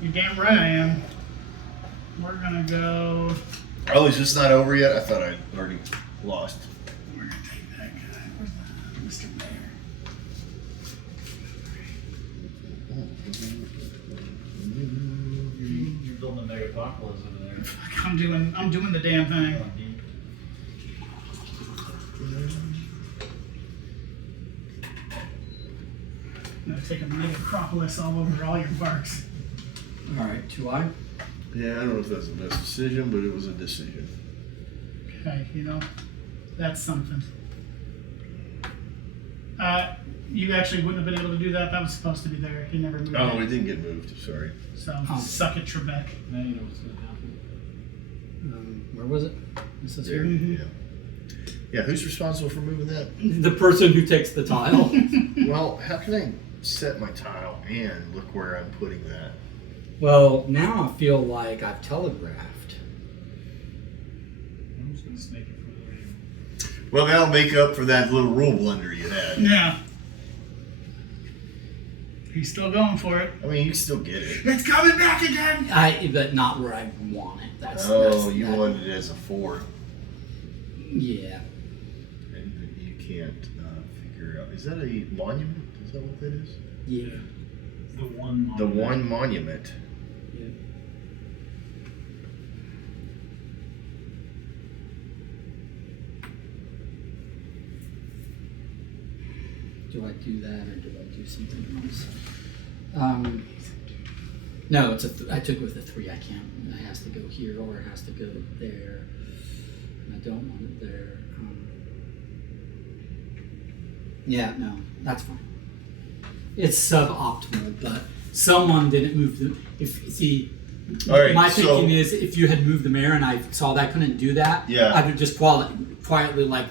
you're damn right I am. We're gonna go. Oh, is this not over yet? I thought I'd already lost. We're gonna take that guy. Where's Mr. Mayor? You're building a Megapopolis over there. Fuck, I'm doing the damn thing. Going deep. I'm gonna take a Megapopolis all over all your barks. All right, 2i. Yeah, I don't know if that's the best decision, but it was a decision. Okay, you know, that's something. You actually wouldn't have been able to do that. That was supposed to be there. He never moved Oh, it it. didn't get moved. Sorry. So Oh. suck it, Trebek. Now you know what's going to happen. Where was it? This is There. here. Yeah. Yeah. Who's responsible for moving that? The person who takes the tile. Well, how can I set my tile and look where I'm putting that? Well, now I feel like I've telegraphed. I'm just going to snake it further in. Well, that'll make up for that little rule blunder you had. Yeah. He's still going for it. I mean, you can still get it. It's coming back again. But not where I want it. That's You that- wanted it as a 4, Yeah. and you can't figure out. Is that a monument? Is that what that is? Yeah. The one. The one monument. Yeah. Do I do that or do I do something else? No, it's I took it with a 3. I can't. It has to go here or it has to go there. And I don't want it there. Yeah, no, that's fine. It's suboptimal, but someone didn't move the. All right, My so- thinking is, if you had moved the mayor and I saw that I couldn't do that, Yeah. I would just quietly like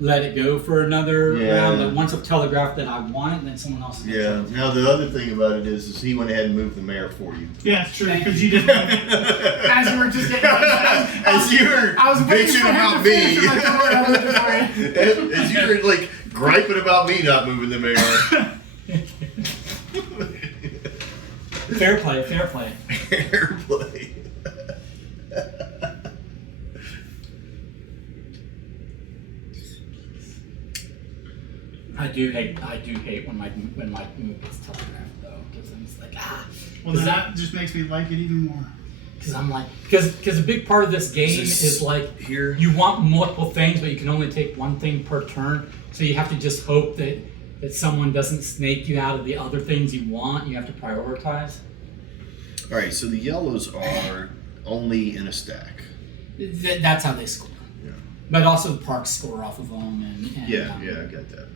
let it go for another Yeah. round. But once I've telegraphed that I want it, then someone else. Yeah. Now the other thing about it is he went ahead and moved the mayor for you. Yeah, it's true. Because you didn't. As you were just getting. As you were I was waiting bitching for him about to me. finish, and I moved it for you. As you were like griping about me not moving the mayor. Fair play, fair play. Airplay. I do hate when my move gets telegraphed though, because I'm just like Well, then that just makes me like it even more. because I'm like because a big part of this game is like Here. you want multiple things, but you can only take one thing per turn. So you have to just hope that that someone doesn't snake you out of the other things you want. You have to prioritize. All right, so the yellows are only in a stack. That's how they score. Yeah. But also the parks score off of them. And Yeah, I got that.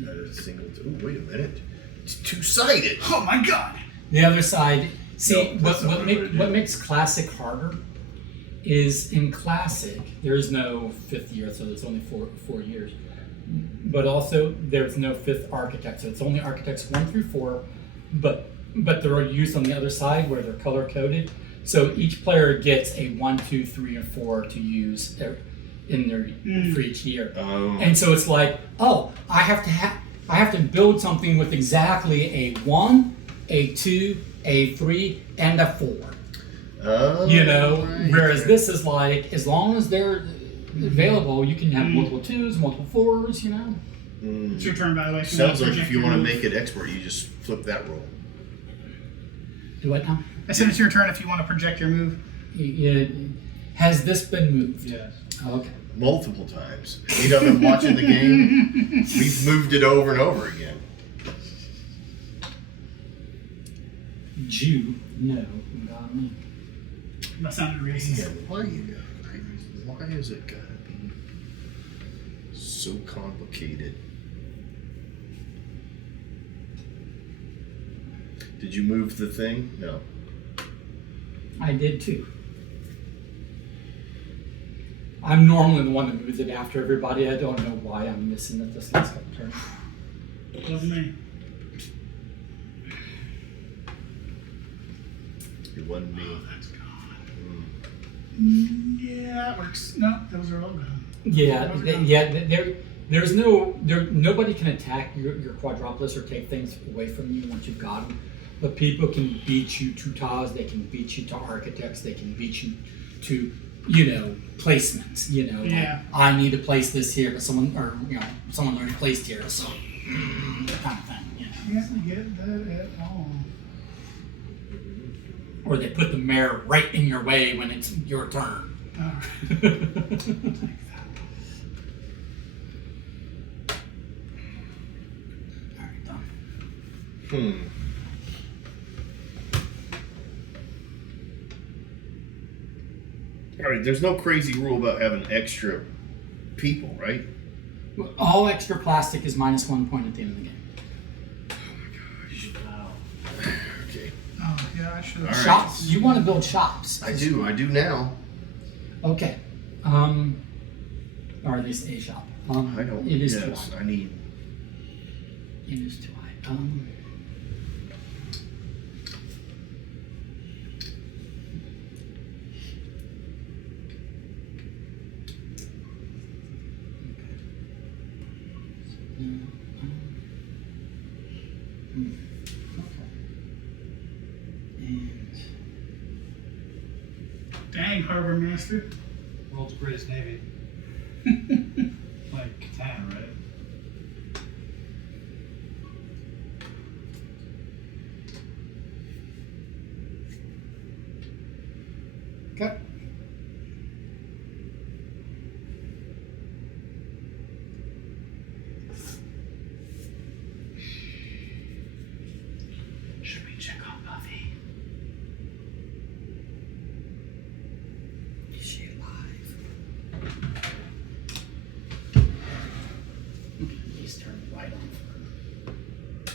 That is single. Oh, wait a minute. It's two-sided. Oh my god! The other side, see, No, that's not what it is. what makes Classic harder is in Classic, there's no fifth year, so there's only four years. But also, there's no fifth architect, so it's only architects 1 through 4, but they're used on the other side where they're color-coded. So each player gets a 1, 2, 3, and 4 to use in their for each year. Oh. And so it's like, oh, I have to build something with exactly a 1, a 2, a 3, and a 4. Oh, You know, right. whereas this is like, as long as they're available, you can have multiple 2s, multiple 4s, you know. It's your turn, by the way. Sounds like if you want to make it expert, you just flip that roll. Do what now? I said it's your turn if you want to project your move. Has this been moved? Yes. Okay. Multiple times. You know, been watching the game. We've moved it over and over again. Jew, no, not me. That sounded racist. Man, why is it gotta be so complicated? Did you move the thing? No. I did too. I'm normally the one that moves it after everybody. I don't know why I'm missing it this last couple turns. Wasn't me. It wasn't me. That's gone. Mm. Yeah, that works. No, those are all gone. Yeah, Those are gone. there's nobody can attack your Quadropolis or take things away from you once you've got them. But people can beat you to tiles. They can beat you to architects. They can beat you to, placements. Yeah. Like, I need to place this here, but someone already placed here, so kind of thing. Can't get that at all. Or they put the mayor right in your way when it's your turn. All right. All right, done. All right, there's no crazy rule about having extra people, right? All extra plastic is -1 point at the end of the game. Wow. Okay. Oh, yeah, I should All have. right. Shops. You want to build shops. I do now. Okay. Or at least a shop. I don't. It is too Yes, high. I need. It is too high. Dang, Harbor Master. World's greatest navy. Like Catan, right? Okay. Should we check on Buffy? Is she alive? He's turned right on for her.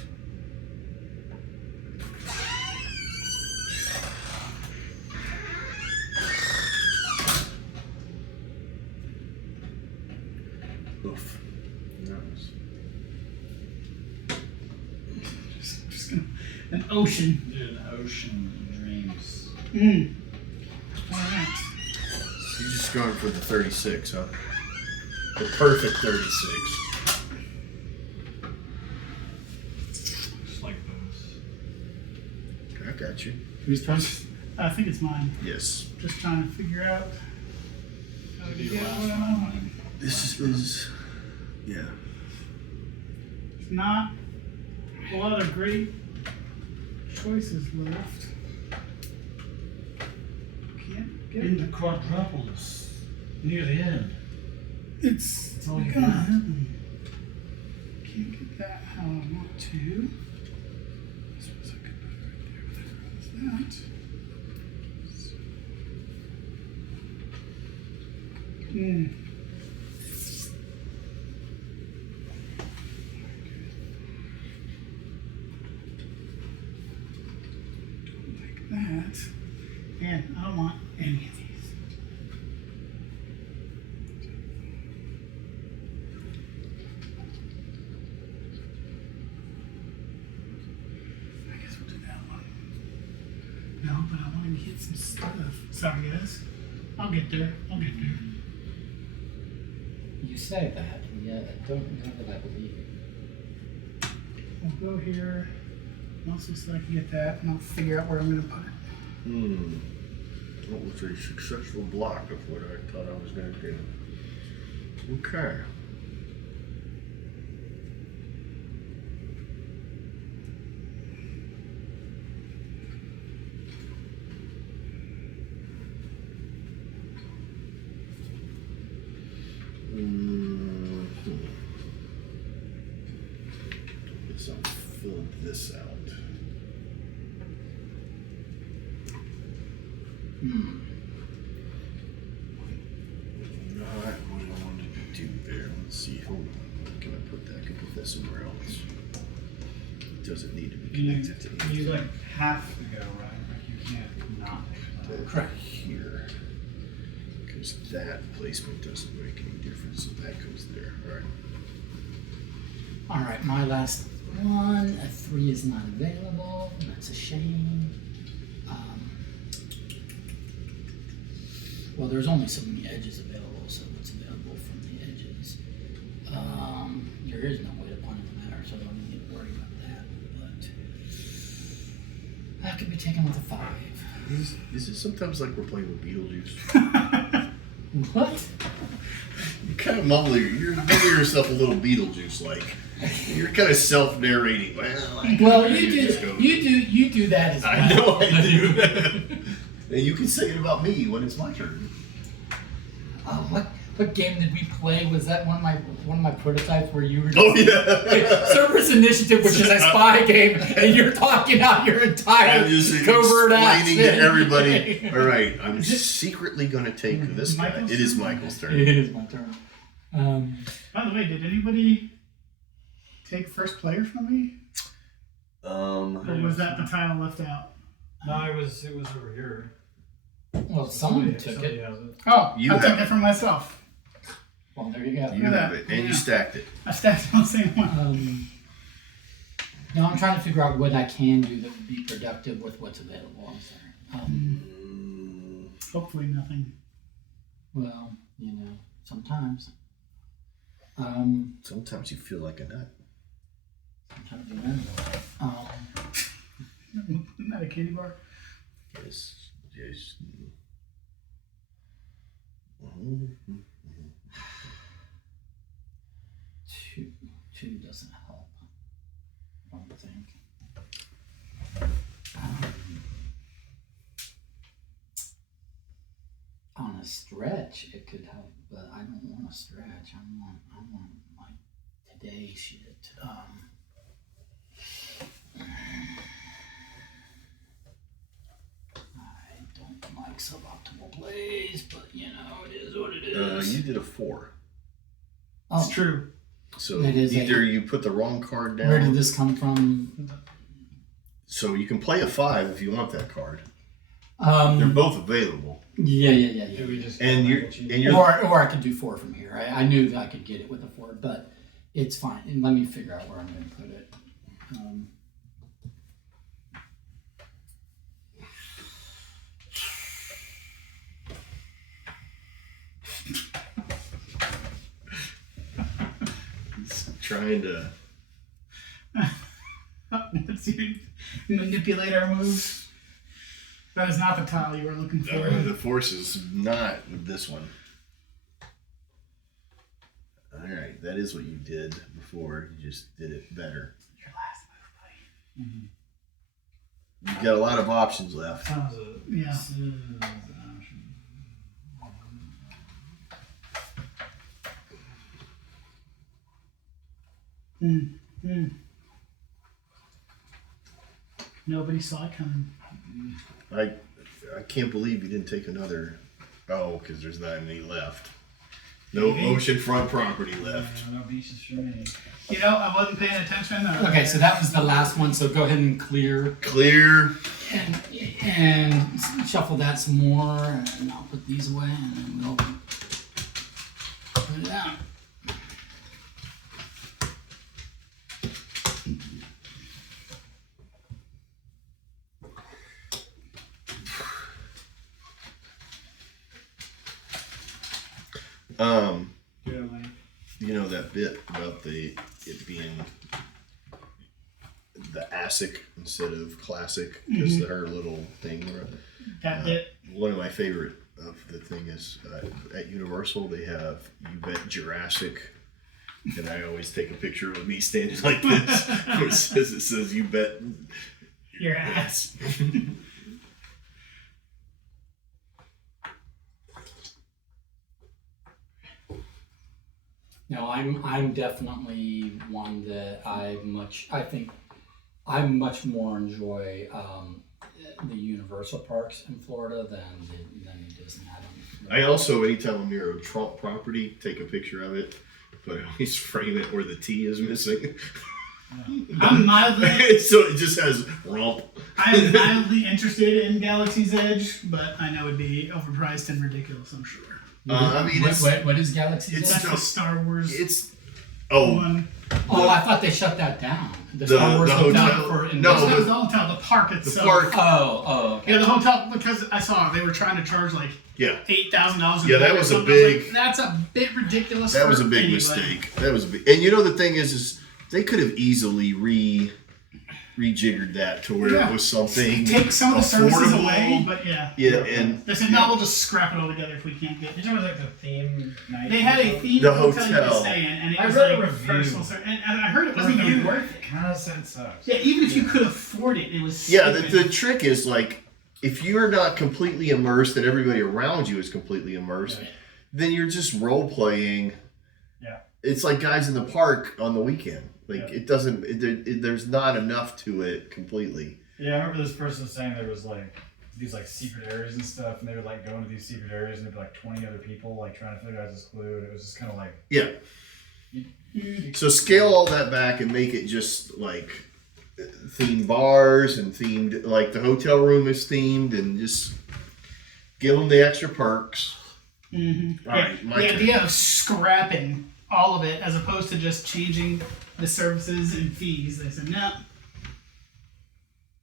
Oof. Nice. Just gonna, an ocean. Dude, an ocean of dreams. All right. So you're just going for the 36, huh? The perfect 36. Just like those. I got you. Whose turn? I think it's mine. Yes. Just trying to figure out how to Maybe get last what I one. want. This is. Yeah. It's not a lot of great choices left. Can't get In the it. Quadropolis. Near the end. It's all you gonna got. happen. Can't get that how I want to. This was a good bit right there. That. Like that. And I don't want any of these. I guess we'll do that one. No, but I want to get some stuff. Sorry, guys. I'll get there. You say that, and yet I don't know that I believe it. We'll go here. Also, so I can get that, and I'll figure out where I'm going to put it. What was a successful block of what I thought I was going to do? Okay. Guess I'll fill this out. Not what I wanted to do there. Let's see. Hold on. Can I put that? I can put that somewhere else. It doesn't need to be connected to anything. You like have to go right. Like you can't not. Correct. Here. Because that placement doesn't make any difference. So that goes there. All right. All right, my last one. A 3 is not available. That's a shame. Well, there's only so many edges available, so what's available from the edges? There is no way to point them there, so I don't even need to worry about that. But that could be taken with a 5. Is it sometimes like we're playing with Beetlejuice? What? You're kind of mumbling. You're giving yourself a little Beetlejuice-like. You're kind of self-narrating. Well, you do that as well. I know I do. And you can say it about me when it's my turn. What game did we play? Was that one of my prototypes where you were? Oh yeah. Service Initiative, which is a spy game, and you're talking out your entire I'm just covert explaining action. to everybody. All right, I'm secretly going to take this guy. Michael's It is turn? Michael's turn. It is my turn. By the way, did anybody take first player from me? Or was that the tile left out? No, it was over here. Well, someone took Somebody it. has it. Oh, You I have took it. it from myself. Well, there you go. You Look at have that. it, and you Yeah. stacked it. I stacked it on the same one. No, I'm trying to figure out what I can do that would be productive with what's available. I'm sorry. Hopefully nothing. Well, sometimes. Sometimes you feel like a nut. Sometimes you Isn't that a candy bar? Yes. Yes. Two doesn't help. I don't think. On a stretch, it could help, but I don't want a stretch. I want like today shit. I don't like suboptimal plays, but it is what it is. You did a 4. Oh, It's true. So It is either you put the wrong card down. where did this come from? So you can play a 5 if you want that card. They're both available. Yeah. Did we just And you're Or I could do 4 from here. I knew that I could get it with a 4, but it's fine. And let me figure out where I'm going to put it. trying to. Let's see. Manipulate our moves. That is not the tile you were looking for. The force is not with this one. All right, that is what you did before. You just did it better. Your last move, buddy. You've got a lot of options left. How's it? Yeah. Nobody saw it coming. I can't believe you didn't take another. Oh, because there's not any left. No oceanfront property left. No beaches for me. You know, I wasn't paying attention. Okay, so that was the last one. So go ahead and clear Clear. and shuffle that some more, and I'll put these away, and then we'll put it out. Yeah, like, You know that bit about it being the ASIC instead of classic, because her little thing. That bit. One of my favorite of the thing is at Universal they have "You Bet Jurassic," and I always take a picture of me standing like this. It says "You bet Your ass. No, I'm definitely one that I think I much more enjoy the Universal parks in Florida than the Disney. I also, anytime I'm near a Trump property, take a picture of it, but I always frame it where the T is missing. I'm mildly. So it just has rump. I am mildly interested in Galaxy's Edge, but I know it'd be overpriced and ridiculous. I'm sure. I mean, what is Galaxy's it's Edge? That's the Star Wars oh, one. Oh, I thought they shut that down. The Star Wars hotel? for No, That was the hotel, the park itself. park. Oh, okay. Yeah, the hotel, because I saw they were trying to charge like yeah, $8,000. Yeah, that was a big- That's a bit ridiculous. that was a for big anybody. mistake. That was a big, and you know the thing is they could have easily rejiggered that to where Yeah. it was something Take some of the services affordable. away, but yeah. Yeah, and They said, no, we'll just scrap it all together if we can't get you talking about like the theme night? They had a themed The hotel you could hotel. stay in, and it I was read a like review. personal service. And I heard it wasn't even worth it. Kind of sense sucks. Yeah, even if you could afford it, it was yeah. stupid. The trick is like if you're not completely immersed and everybody around you is completely immersed, then you're just role playing. Yeah. It's like guys in the park on the weekend. Like Yeah. it doesn't. There's not enough to it completely. Yeah, I remember this person saying there was like these like secret areas and stuff, and they would like go into these secret areas and there'd be like 20 other people like trying to figure out this clue, and it was just kind of like Yeah. So scale all that back and make it just like themed bars and themed, like the hotel room is themed, and just give them the extra perks. Mhm. All right, my the turn. idea of scrapping all of it as opposed to just changing the services and fees. They said, no,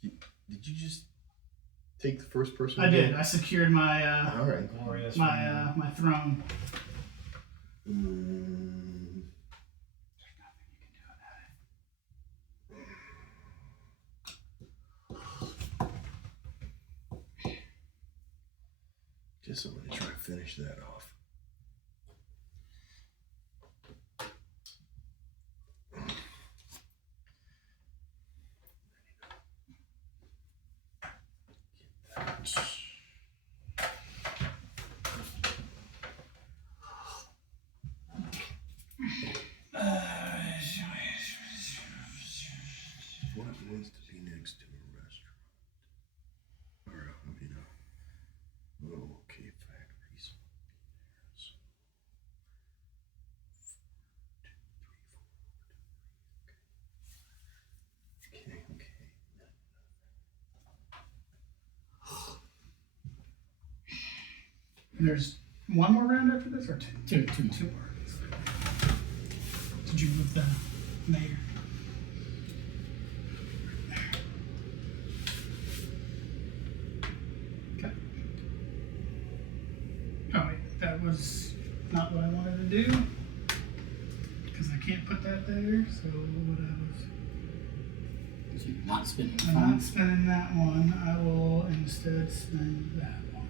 Did you just take the first person? I did. I secured my All right. glorious. my throne. Guess I'm gonna try to finish that off. What wants to be next to a restaurant? Or, you know, okay, factories. Okay, okay. And there's one more round after this, or two? Two more. Two more. Did you move the mayor? Okay. Oh wait, that was not what I wanted to do. Because I can't put that there, so what I was... Because you're not spending I'm not funds. spending that one. I will instead spend that one.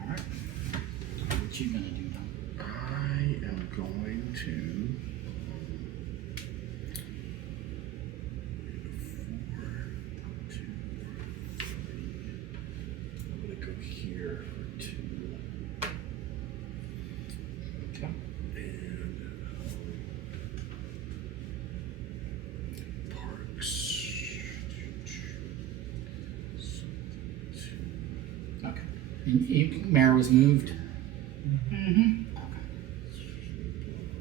All right. What you gonna do now? I am going to. 4, 2, 3. I'm gonna go here for 2. Mayor was moved. Mm-hmm.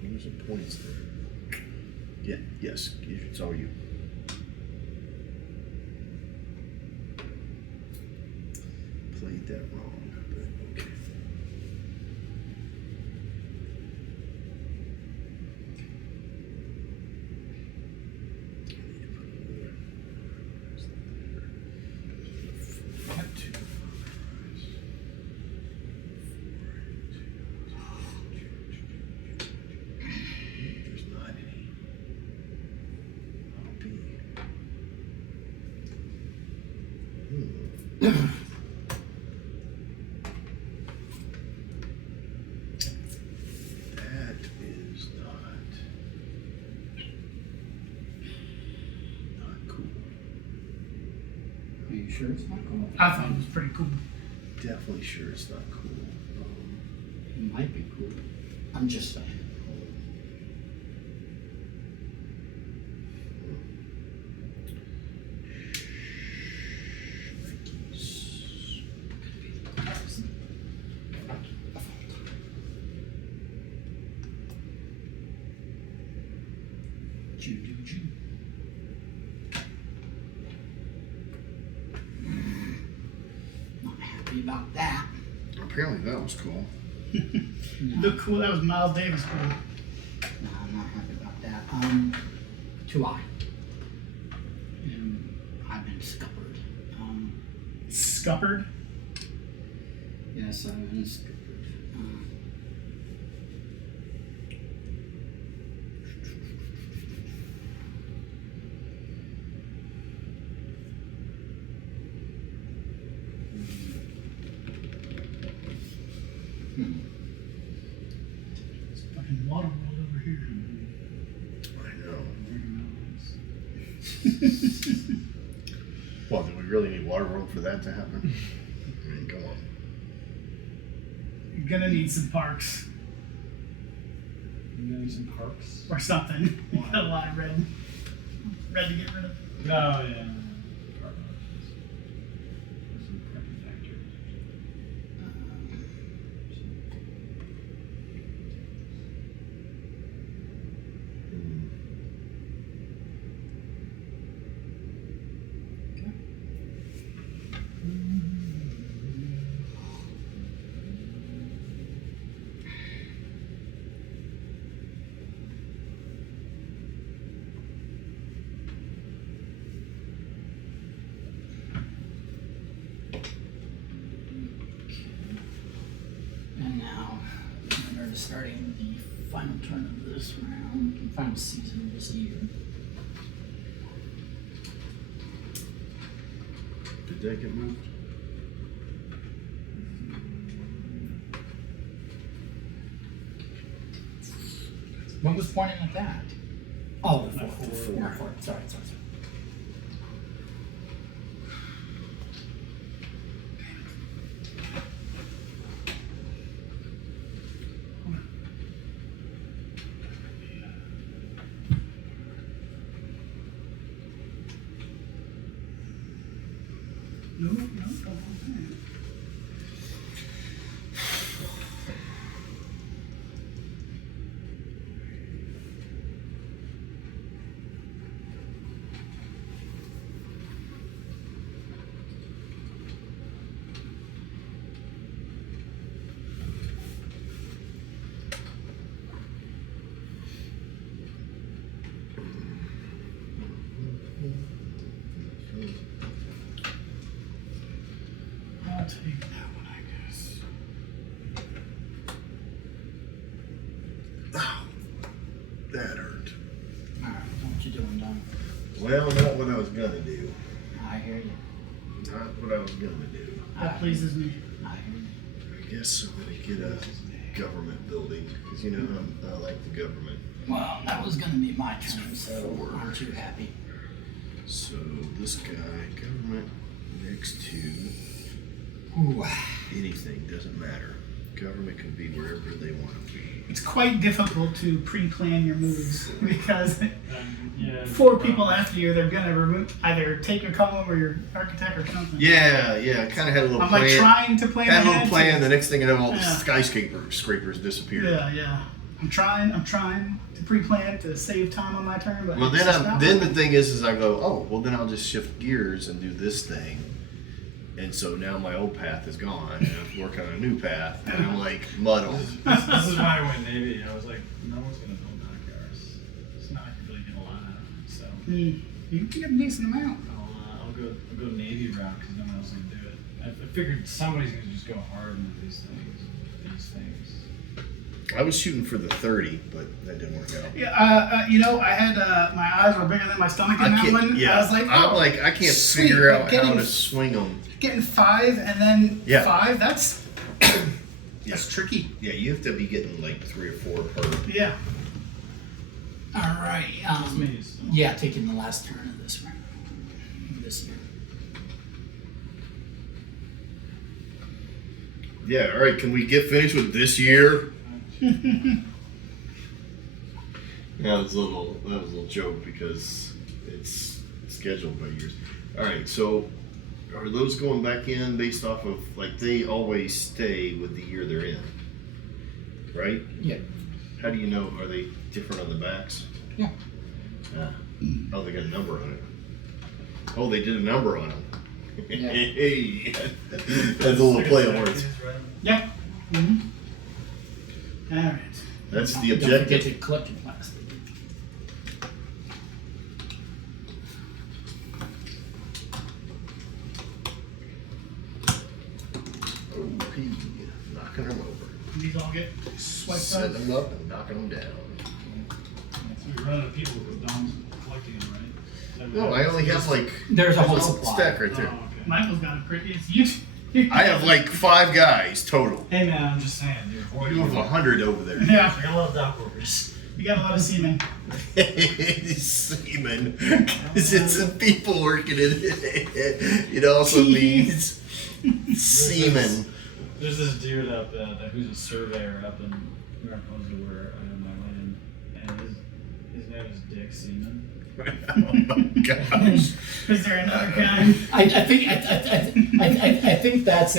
There's some points there. Yeah, yes, it's all you. Played that wrong, but okay. There's not any. I'll be. That is not cool. Are you sure it's not cool? I thought it was pretty cool. Definitely sure it's not cool. It might be cool. I'm just saying. Not happy about that. Apparently that was cool. No, Look cool. That was Miles Davis cool. no, I'm not happy about that. Too high. And I've been scuppered. Scuppered. Yes, I've been scuppered. It's fucking water world over here. I know. Well, do we really need Waterworld for that to happen? I mean, come on. You're gonna need some parks Maybe some parks. or something. You got a lot of red to get rid of. No, yeah. Car parks. There's some printing factories. And now we're starting the final turn of this round, final season of this year. Did that get moved? What was pointing at that? Oh, the The four. four. Not four. Sorry. No, don't want that. I'll take that one, I guess. Ow. That hurt. Alright, what you doing, Don? Well, not what I was gonna do. I hear you. Not what I was gonna do. That pleases me. I hear you. I guess I'm gonna get a government building, because you know I like the government. Well, that was gonna be my turn, so Four. aren't you happy? So this guy, government next to Ooh. anything, doesn't matter. Government can be wherever they want to be. It's quite difficult to pre-plan your moves because Yeah. 4 people after you, they're gonna either take your column or your architect or something. Yeah. I kind of had a little I'm plan. like trying to plan had a little ahead. plan. The next thing I know, all the Yeah. skyscrapers disappeared. Yeah. I'm trying to pre-plan to save time on my turn, but Well, it's just not then the working. thing is I go, oh, well, then I'll just shift gears and do this thing. And so now my old path is gone, and I have to work on a new path, and I'm like muddled. This is why I went Navy. I was like, no one's gonna build dockyards. It's not really get a lot out of it. So You can get a decent amount. I'll go Navy route because no one else can do it. I figured somebody's gonna just go hard into these things. I was shooting for the 30, but that didn't work out. Yeah, I had my eyes were bigger than my stomach in that one. Yeah, I was like, I'm like, I can't sweet, figure but out getting- how to swing them. getting 5 and then Yeah. 5. That's Yeah. tricky. Yeah, you have to be getting like 3 or 4 per. Yeah. All right. It's me, so. Yeah, taking the last turn of this round. This year. Yeah, all right. Can we get finished with this year? Yeah, that was a little joke because it's scheduled by years. All right, so are those going back in based off of like they always stay with the year they're in, right? Yeah. How do you know? Are they different on the backs? Yeah. Oh, they got a number on it. Oh, they did a number on them. Yeah. Hey, that's a little play on words. Yeah. Mm-hmm. All right. That's the Don't forget objective. to collect your plastic. Okay, knocking them over. These all get swiped Set up. them up and knocking them down. So we run out of people because Dom's collecting them, right? Is that No, what- I only have like There's a whole there's supply. stack right Oh, there. okay. Michael's got a pretty. It's you. I have like 5 guys total. Hey man, I'm just saying, dude. You have 100 over there. Yeah. I got a lot of dock workers. You got a lot of semen. Seaman. Because it's the people working in it. It also means seaman. There's this dude up who's a surveyor up in Mariposa where I own my land, and his name is Dick Seaman. Oh my gosh. Is there another guy? I think that's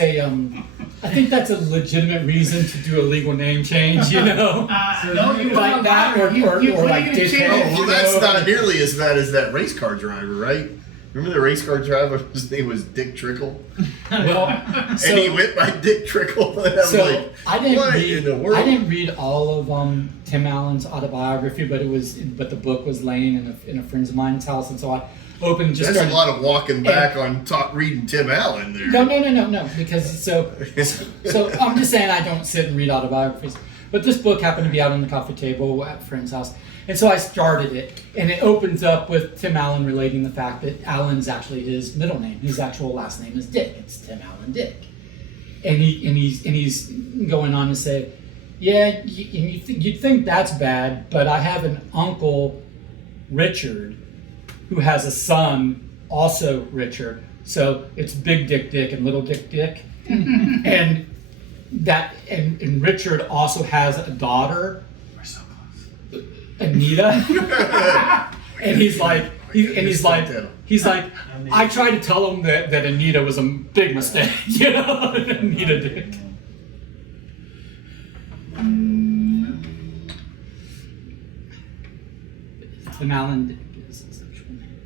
I think that's a legitimate reason to do a legal name change. You know. No, you Like that, or like did dickhead. Oh, well, that's You know? not nearly as bad as that race car driver, right? Remember the race car driver? His name was Dick Trickle. Well, And he went by Dick Trickle. And I'm so like, I didn't what read. in the world? I didn't read all of Tim Allen's autobiography, but the book was laying in a friend's of mine's house, and so I opened just. That's started, a lot of walking back on reading Tim Allen there. No, because so I'm just saying I don't sit and read autobiographies. But this book happened to be out on the coffee table at a friend's house. And so I started it, and it opens up with Tim Allen relating the fact that Allen's actually his middle name. His actual last name is Dick. It's Tim Allen Dick. And he's going on to say, yeah, you'd think that's bad, but I have an uncle, Richard, who has a son, also Richard. So it's Big Dick Dick and Little Dick Dick. and Richard also has a daughter, We're so close. Anita. And he's like, I tried to tell him that Anita was a big mistake, you know, Anita Dick. Tim Allen Dick is his actual name.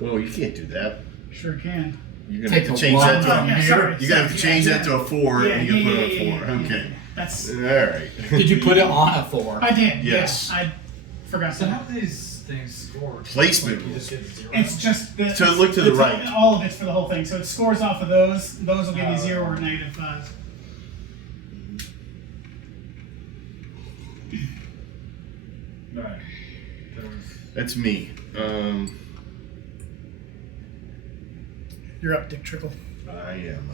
Well, you can't do that. Sure can. You're gonna have to Take a change one. that to Oh, yeah, sorry, you're gonna have to change that to a 4 and you put a 4. Okay. That's. All right. Did you put it on a 4? I did. Yes. Yeah, I forgot So to. how do these things score? Placement Like, you just get 0? It's just the. So look to the it's right. All of it's for the whole thing. So it scores off of those. Those will give you Oh. 0 or -5. Right. There was- That's me. You're up, Dick Trickle. I am.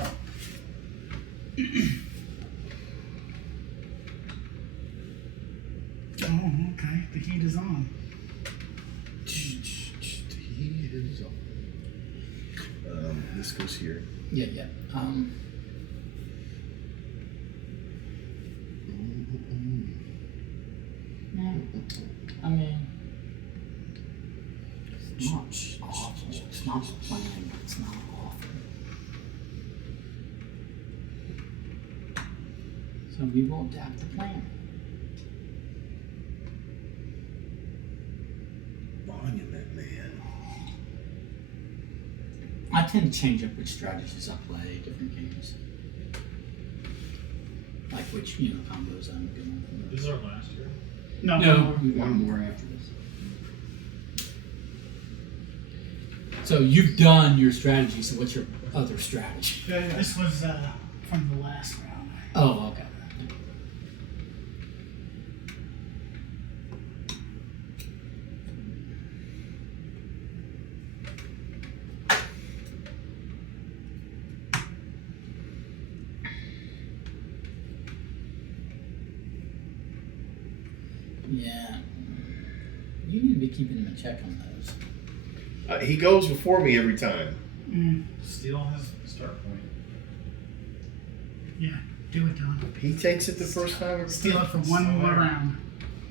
Oh, okay. The heat is on. This goes here. Yeah. I mean, it's not awful. It's not plain, but it's not awful. So we will adapt the plan. Monument Man. I tend to change up which strategies I play, different games. Like which, combos I'm going for. This is our last year. No. We want more after this. So you've done your strategy, so what's your other strategy? This was from the last round. Oh, okay. Yeah. You need to be keeping him in check on those. He goes before me every time. Steel has a start point. Yeah, do it, Don. He takes it the first time. Steal it for one more round.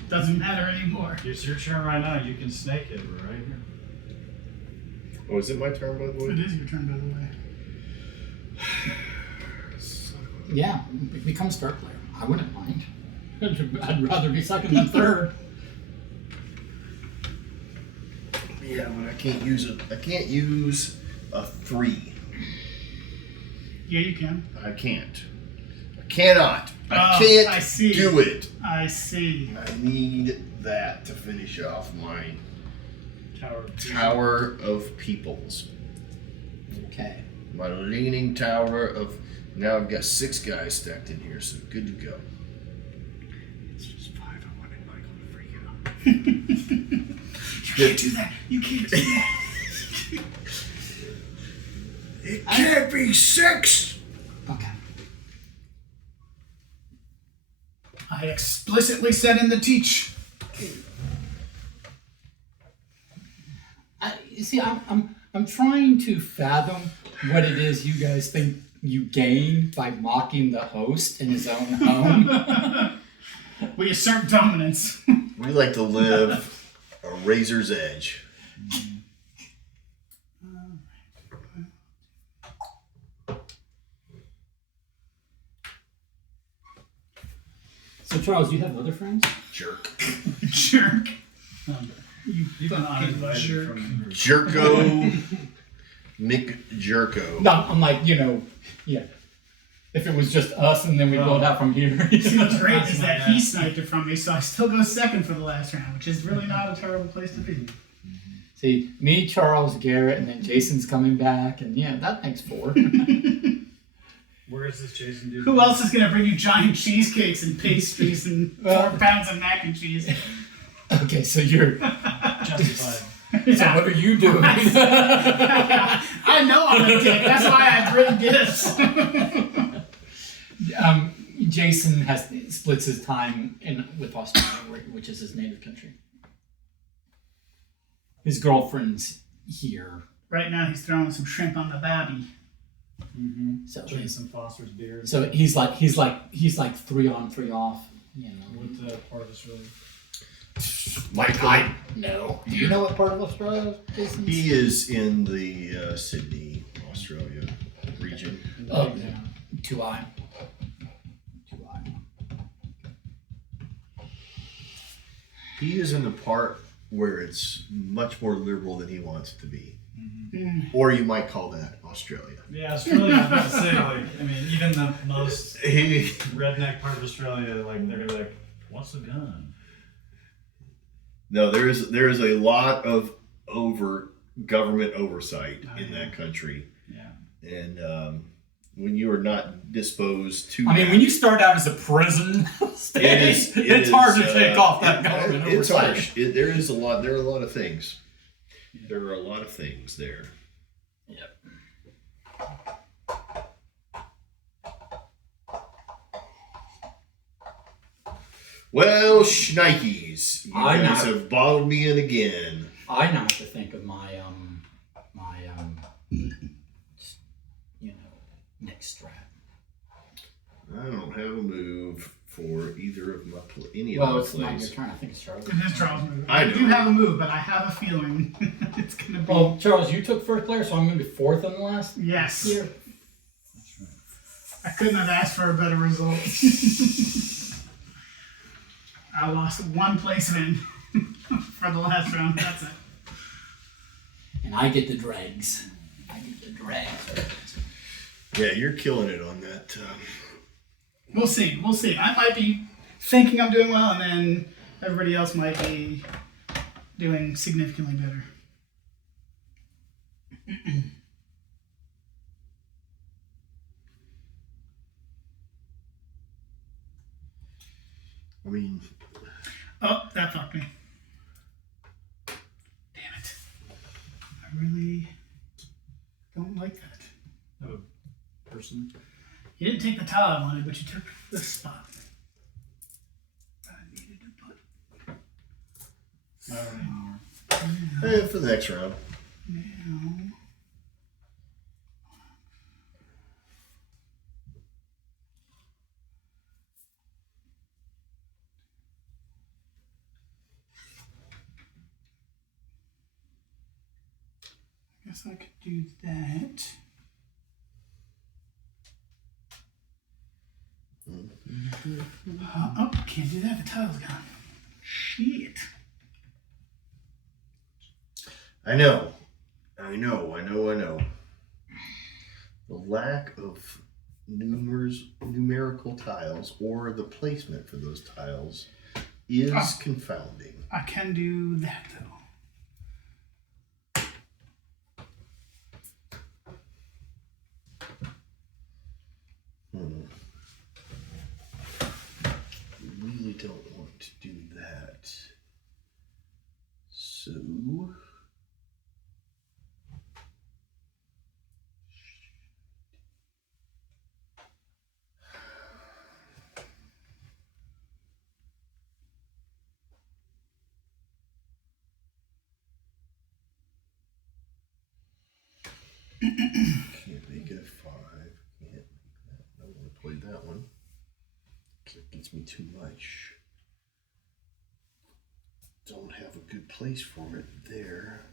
Doesn't matter anymore. It's your turn right now. You can snake it. We're right here. Oh, is it my turn, by the way? It is your turn, by the way. Yeah, become start player. I wouldn't mind. I'd rather be second than third. Yeah, but I can't use it. I can't use a 3. Yeah, you can. I can't. I cannot. I Oh, can't I see. do it. I see. I need that to finish off my Tower. Tower of Peoples. Okay. My leaning tower of. Now I've got 6 guys stacked in here, so good to go. It's just 5. I wanted Michael to freak out. You can't do that. You can't do that. It can't be 6. Okay. I explicitly said in the teach. You see, I'm trying to fathom what it is you guys think you gain by mocking the host in his own home. We assert dominance. We like to live a razor's edge. So Charles, you have other friends? Jerk. Jerk. You've been uninvited jerk. from Jerko. McJerko. No, I'm like, yeah. If it was just us and then we build out from here. See, what's great is that he sniped it from me, so I still go second for the last round, which is really not a terrible place to be. See, me, Charles, Garrett, and then Jason's coming back, and yeah, that makes 4. Where is this Jason dude? Who else is going to bring you giant cheesecakes and pastries and 4 pounds of mac and cheese? Okay, so you're. Justified. So what are you doing? I know I'm a dick. That's why I bring gifts. Jason splits his time with Australia, which is his native country. His girlfriend's here. Right now he's throwing some shrimp on the babby. Mm-hmm. So Jason Foster's beard. So he's like 3 on, 3 off. What part of Australia? Michael. No. Do you know what part of Australia Jason? He is in the Sydney, Australia region. Oh, yeah. 2i. He is in the part where it's much more liberal than he wants it to be. Mm. Or you might call that Australia. Yeah, Australia, I was about to say, even the most redneck part of Australia, they're going to be like, what's a gun? No, there is a lot of government oversight in that country. Yeah. And when you are not disposed to when you start out as a prison state, it's hard to take off that government it's oversight. harsh. There are a lot of things. There are a lot of things there. Yep. Well, shnikes, you I guys know. have bottled me in again. I now have to think of my next strat. I don't have a move for either of any Well, of it's my not your plays. turn. I think it's Charles. It is Charles' move. I do know. have a move, but I have a feeling it's gonna be. Well, Charles, you took first player, so I'm going to be fourth on the last. Yes. Here. I couldn't have asked for a better result. I lost one placement for the last round. That's it. And I get the dregs. I get the dregs. Yeah, you're killing it on that. We'll see. We'll see. I might be thinking I'm doing well, and then everybody else might be doing significantly better. I mean, Oh, that fucked me. Damn it. I really don't like that. Oh, person. You didn't take the tile I wanted, but you took this spot. I needed to put Not anymore. for the next round. now. I guess I could do that. Oh, can't do that. The tile's gone. Shit. I know. The lack of numerical tiles or the placement for those tiles is confounding. I can do that though. Really don't want to do that. So can't make it a 5. Can't make that. I don't want to play that one. It gets me too much. Don't have a good place for it there.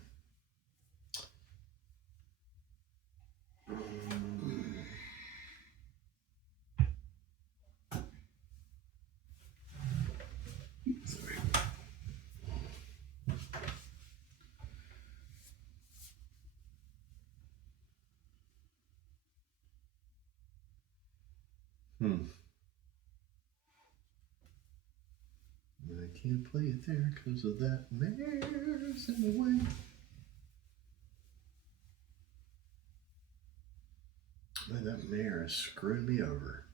I can't play it there because of that mare's in the way. Man, that mare is screwing me over.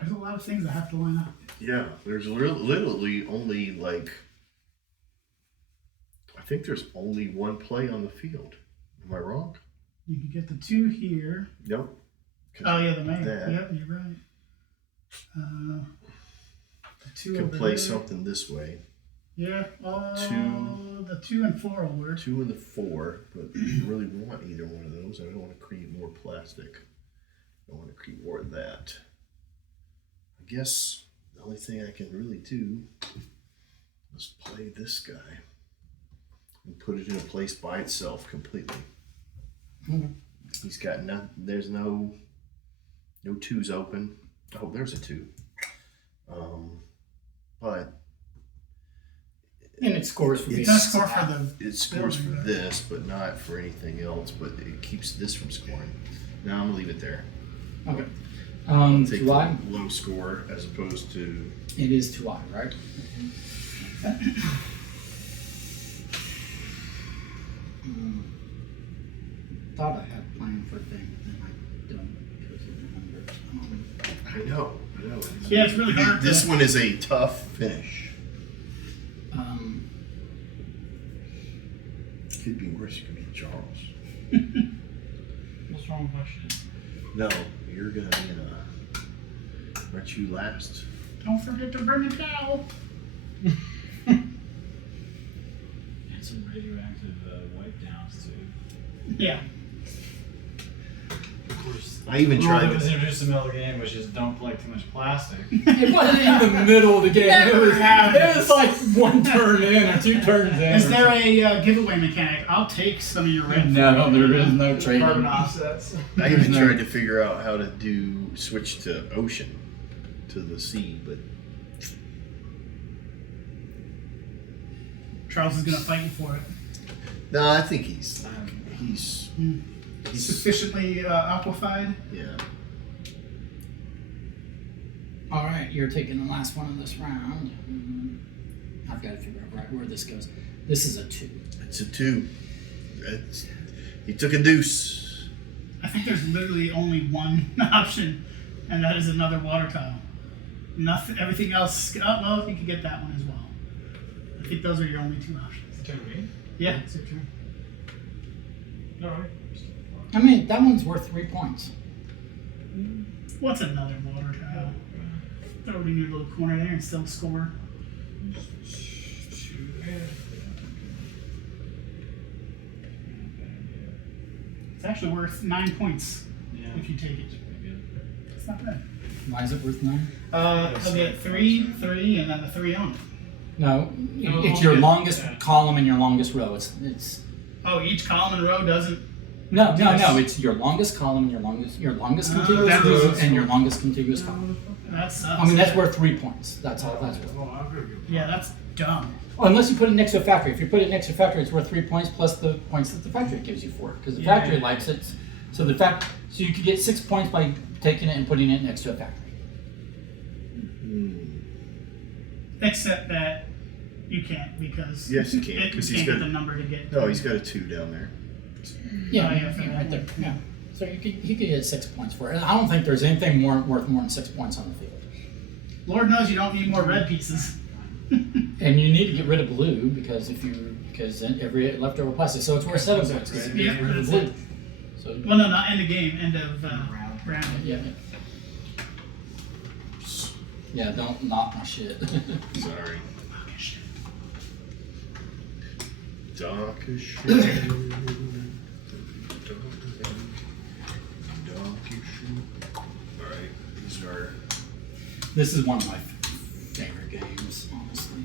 There's a lot of things that have to line up. Yeah, there's literally only like, I think there's only one play on the field. Am I wrong? You could get the 2 here. Nope. Oh yeah, the main. That. Yep, you're right. The 2 Can over play there. something this way. Yeah. Two. The 2 and 4 will work. 2 and the 4, but I don't really want either one of those. I don't want to create more plastic. I want to create more of that. I guess the only thing I can really do is play this guy and put it in a place by itself completely. He's got there's no 2s open. Oh, there's a 2. But And it scores for me. It does score for the. it scores for building, this, but not for anything else. But it keeps this from scoring. Now I'm gonna leave it there. Okay. Take Do I? the low score as opposed to. It is 2I, right? Thought I had a plan for a thing, but then I don't because of the numbers. I know. Yeah, it's really hard. This one is a tough finish. Could be worse. You could be Charles. What's wrong with my shit? No, you're gonna be in a. Aren't you last? Don't forget to bring a towel. And some radioactive wipe downs too. Yeah. Of course, I even rule tried that was to. introduced in the middle of the game was just don't collect too much plastic. It wasn't in the middle of the game. Never happened. It was like one turn in or 2 turns in. Is there a giveaway mechanic? I'll take some of your red. No, there is no trading. Carbon offsets. I even No. tried to figure out how to switch to ocean, to the sea, but Charles is gonna fight you for it. no, I think he's Sufficiently aquafied. yeah. All right, you're taking the last one of this round. I've got to figure out right where this goes. This is a 2. It's a 2. He took a deuce. I think there's literally only one option, and that is another water tile. Nothing. Everything else. Oh, well, you can get that one as well. I think those are your only 2 options. Turn me? Yeah, it's your turn. No, right? I mean, that one's worth 3 points. What's another water tile? Throw it in your little corner there and still score. It's actually worth 9 points Yeah. if you take it. It's not bad. Why is it worth 9? He'll get 3, 3, and then the 3 on it. No, No, it's your yeah, longest yeah. column and your longest row. It's Oh, each column and row doesn't. no. It's your longest column and your longest contiguous that row is- and your longest contiguous column. That sucks. I mean, that's worth 3 points. That's all that's worth. Oh, I'll go get Yeah, that's dumb. Well, unless you put it next to a factory. If you put it next to a factory, it's worth 3 points plus the points that the factory gives you for it, because the Yeah, factory yeah. likes it. So so you could get 6 points by taking it and putting it next to a factory. Except that you can't because Yes, you can, you 'cause can't he's get got- the number to get. No, he's got a 2 down there. Yeah, Oh, yeah, for yeah, that right there. one. Yeah. So he could get 6 points for it. I don't think there's anything worth more than 6 points on the field. Lord knows you don't need more red pieces. And you need to get rid of blue because then every leftover plastic. So it's worth 7 points because you Yeah, get rid of that's blue. it. So Well, no, not end of game. End of round. yeah. Yeah, don't knock my shit. Sorry. Dark as shit. Alright, these are. This is one of my favorite games, honestly.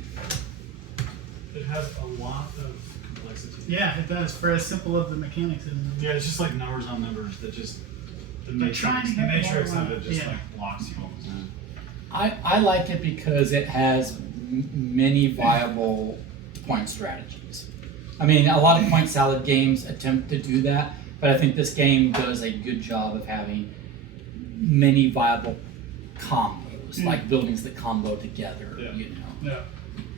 It has a lot of complexity. Yeah, it does. For as simple of the mechanics as Yeah, it's just like numbers on numbers that just the They're trying to matrix, the get matrix more of it just yeah. like blocks you all the time. I like it because it has many viable point strategies. I mean, a lot of point salad games attempt to do that, but I think this game does a good job of having many viable combos, like buildings that combo together, Yeah. you know. Yeah.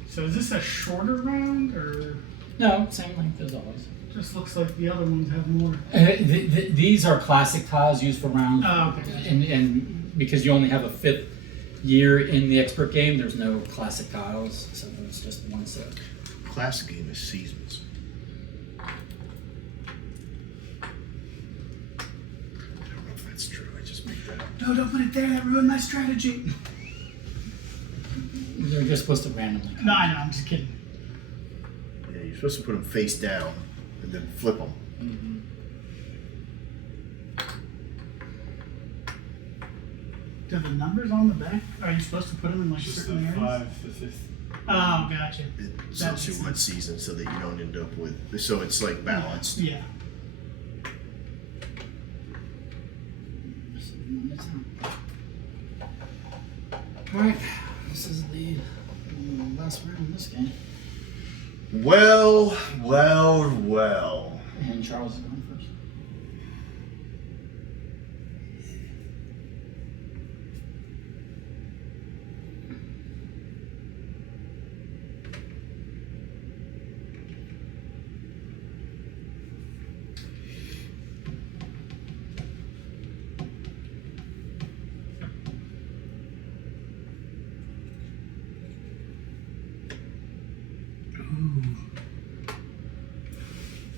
So is this a shorter round or No, same length as always. just looks like the other ones have more? These are classic tiles used for round, Oh, okay. and because you only have a 5th year in the expert game, there's no classic tiles, so it's just one set. Classic game is seasons. I don't know if that's true. I just made that up. No, don't put it there. That ruined my strategy. They're just supposed to randomly. No, I know. I'm just kidding. Yeah, you're supposed to put them face down and then flip them. Do the numbers on the back? Are you supposed to put them in like Just certain the areas? 5, the 5th. Oh, gotcha. It That tells you makes what sense. season so that you don't end up with. So it's like balanced. Yeah. Alright, this is the last round in this game. Well, well, well. And Charles is going first.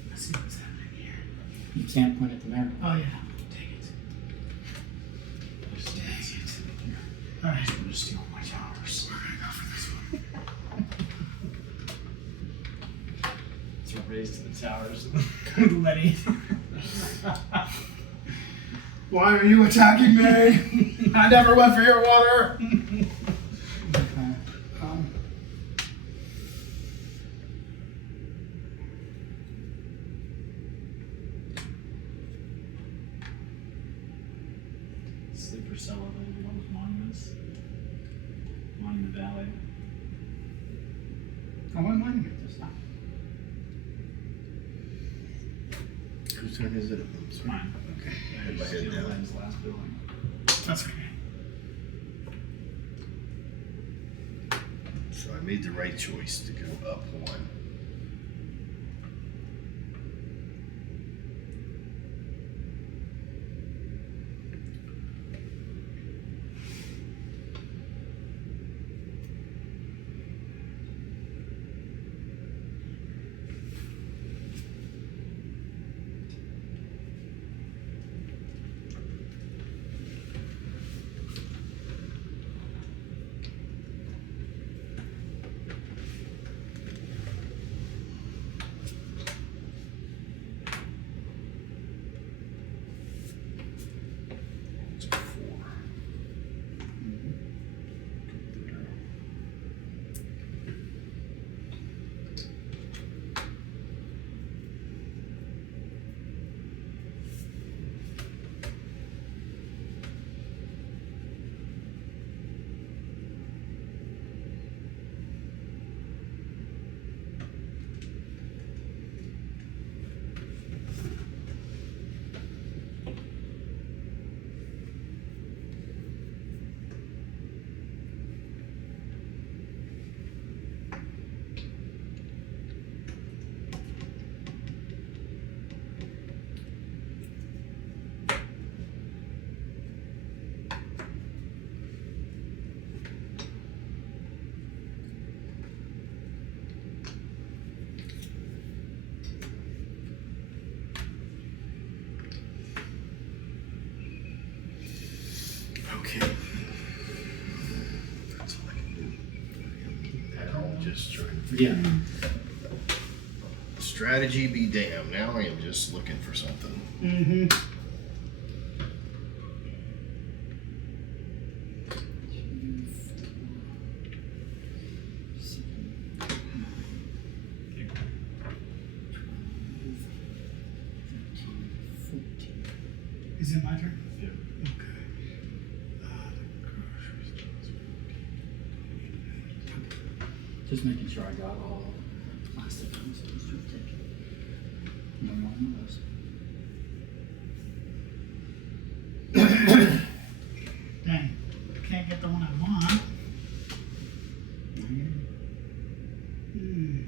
Let's see what's happening here. You can't point at the mirror. Oh, yeah. Dang it. Dang it. All right. I'm just stealing my towers. We're going to go for this one. It's a race to the towers. Good Letty. Why are you attacking me? I never went for your water. Okay. Sleeper cell of one of those monuments. Monument Valley. I want mine here this time. Whose turn is it? It's mine. Okay. Yeah, Had you my head steal down. Glenn's last building. That's okay. So I made the right choice to go up one. It's a 4. Okay. That's all I can do. Now I'm just trying to figure Yeah. strategy be damned. Now I am just looking for something. Mm-hmm. Is it my turn? Yeah. Okay. Just making sure I got all plastic ones. No more of those. Dang. Can't get the one I want. Hmm.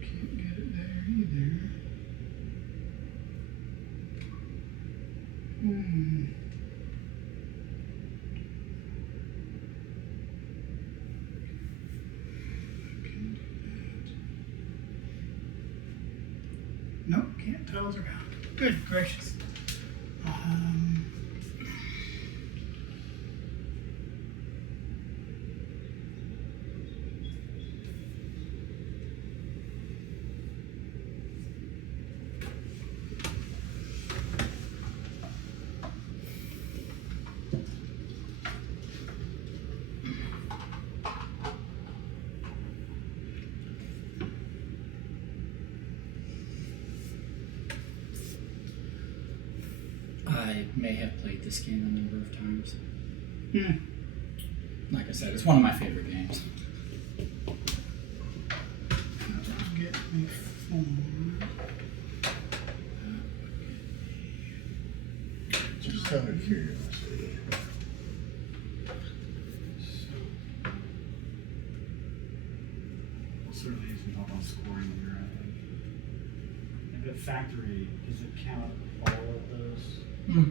Can't get it there either. Hmm. Nope, can't tell us around. Good gracious. I may have played this game a number of times. Hmm. Like I said, it's one of my favorite games. Get me 4. Just out of curiosity. We'll certainly need some help on scoring here, I think. And the factory, does it count all of those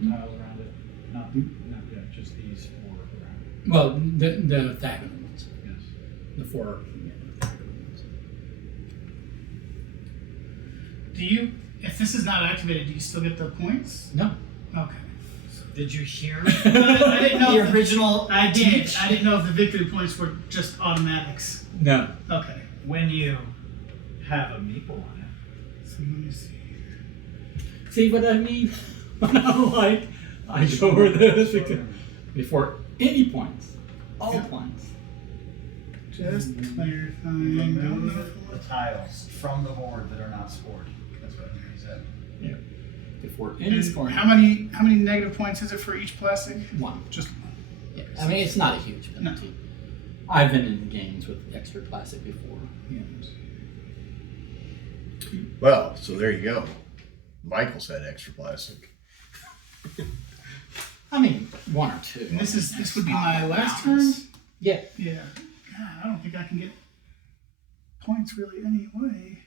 tiles around it? Not yeah, just these 4 around it. Well, the octagonal ones. Yes. The 4 octagonal ones. Do you, if this is not activated, do you still get the points? No. Okay. So Did you hear I didn't know the if original I did. teach? I didn't know if the victory points were just automatics. No. Okay. When you have a meeple on it. So let me see. See what I mean? When I'm like, I go over this before any points. All Yeah. points. Just clarifying. Remove the tiles from the board that are not scored. That's what he said. Yeah. Before any And scoring. how many negative points is it for each plastic? One. Just Yeah. I mean, it's not a huge penalty. I've been in games with extra plastic before. Yeah. Well, so there you go. Michael's had extra plastic. I mean, one or two. And this would be Not my like last turn. mountains. Yeah. Yeah. God, I don't think I can get points really anyway.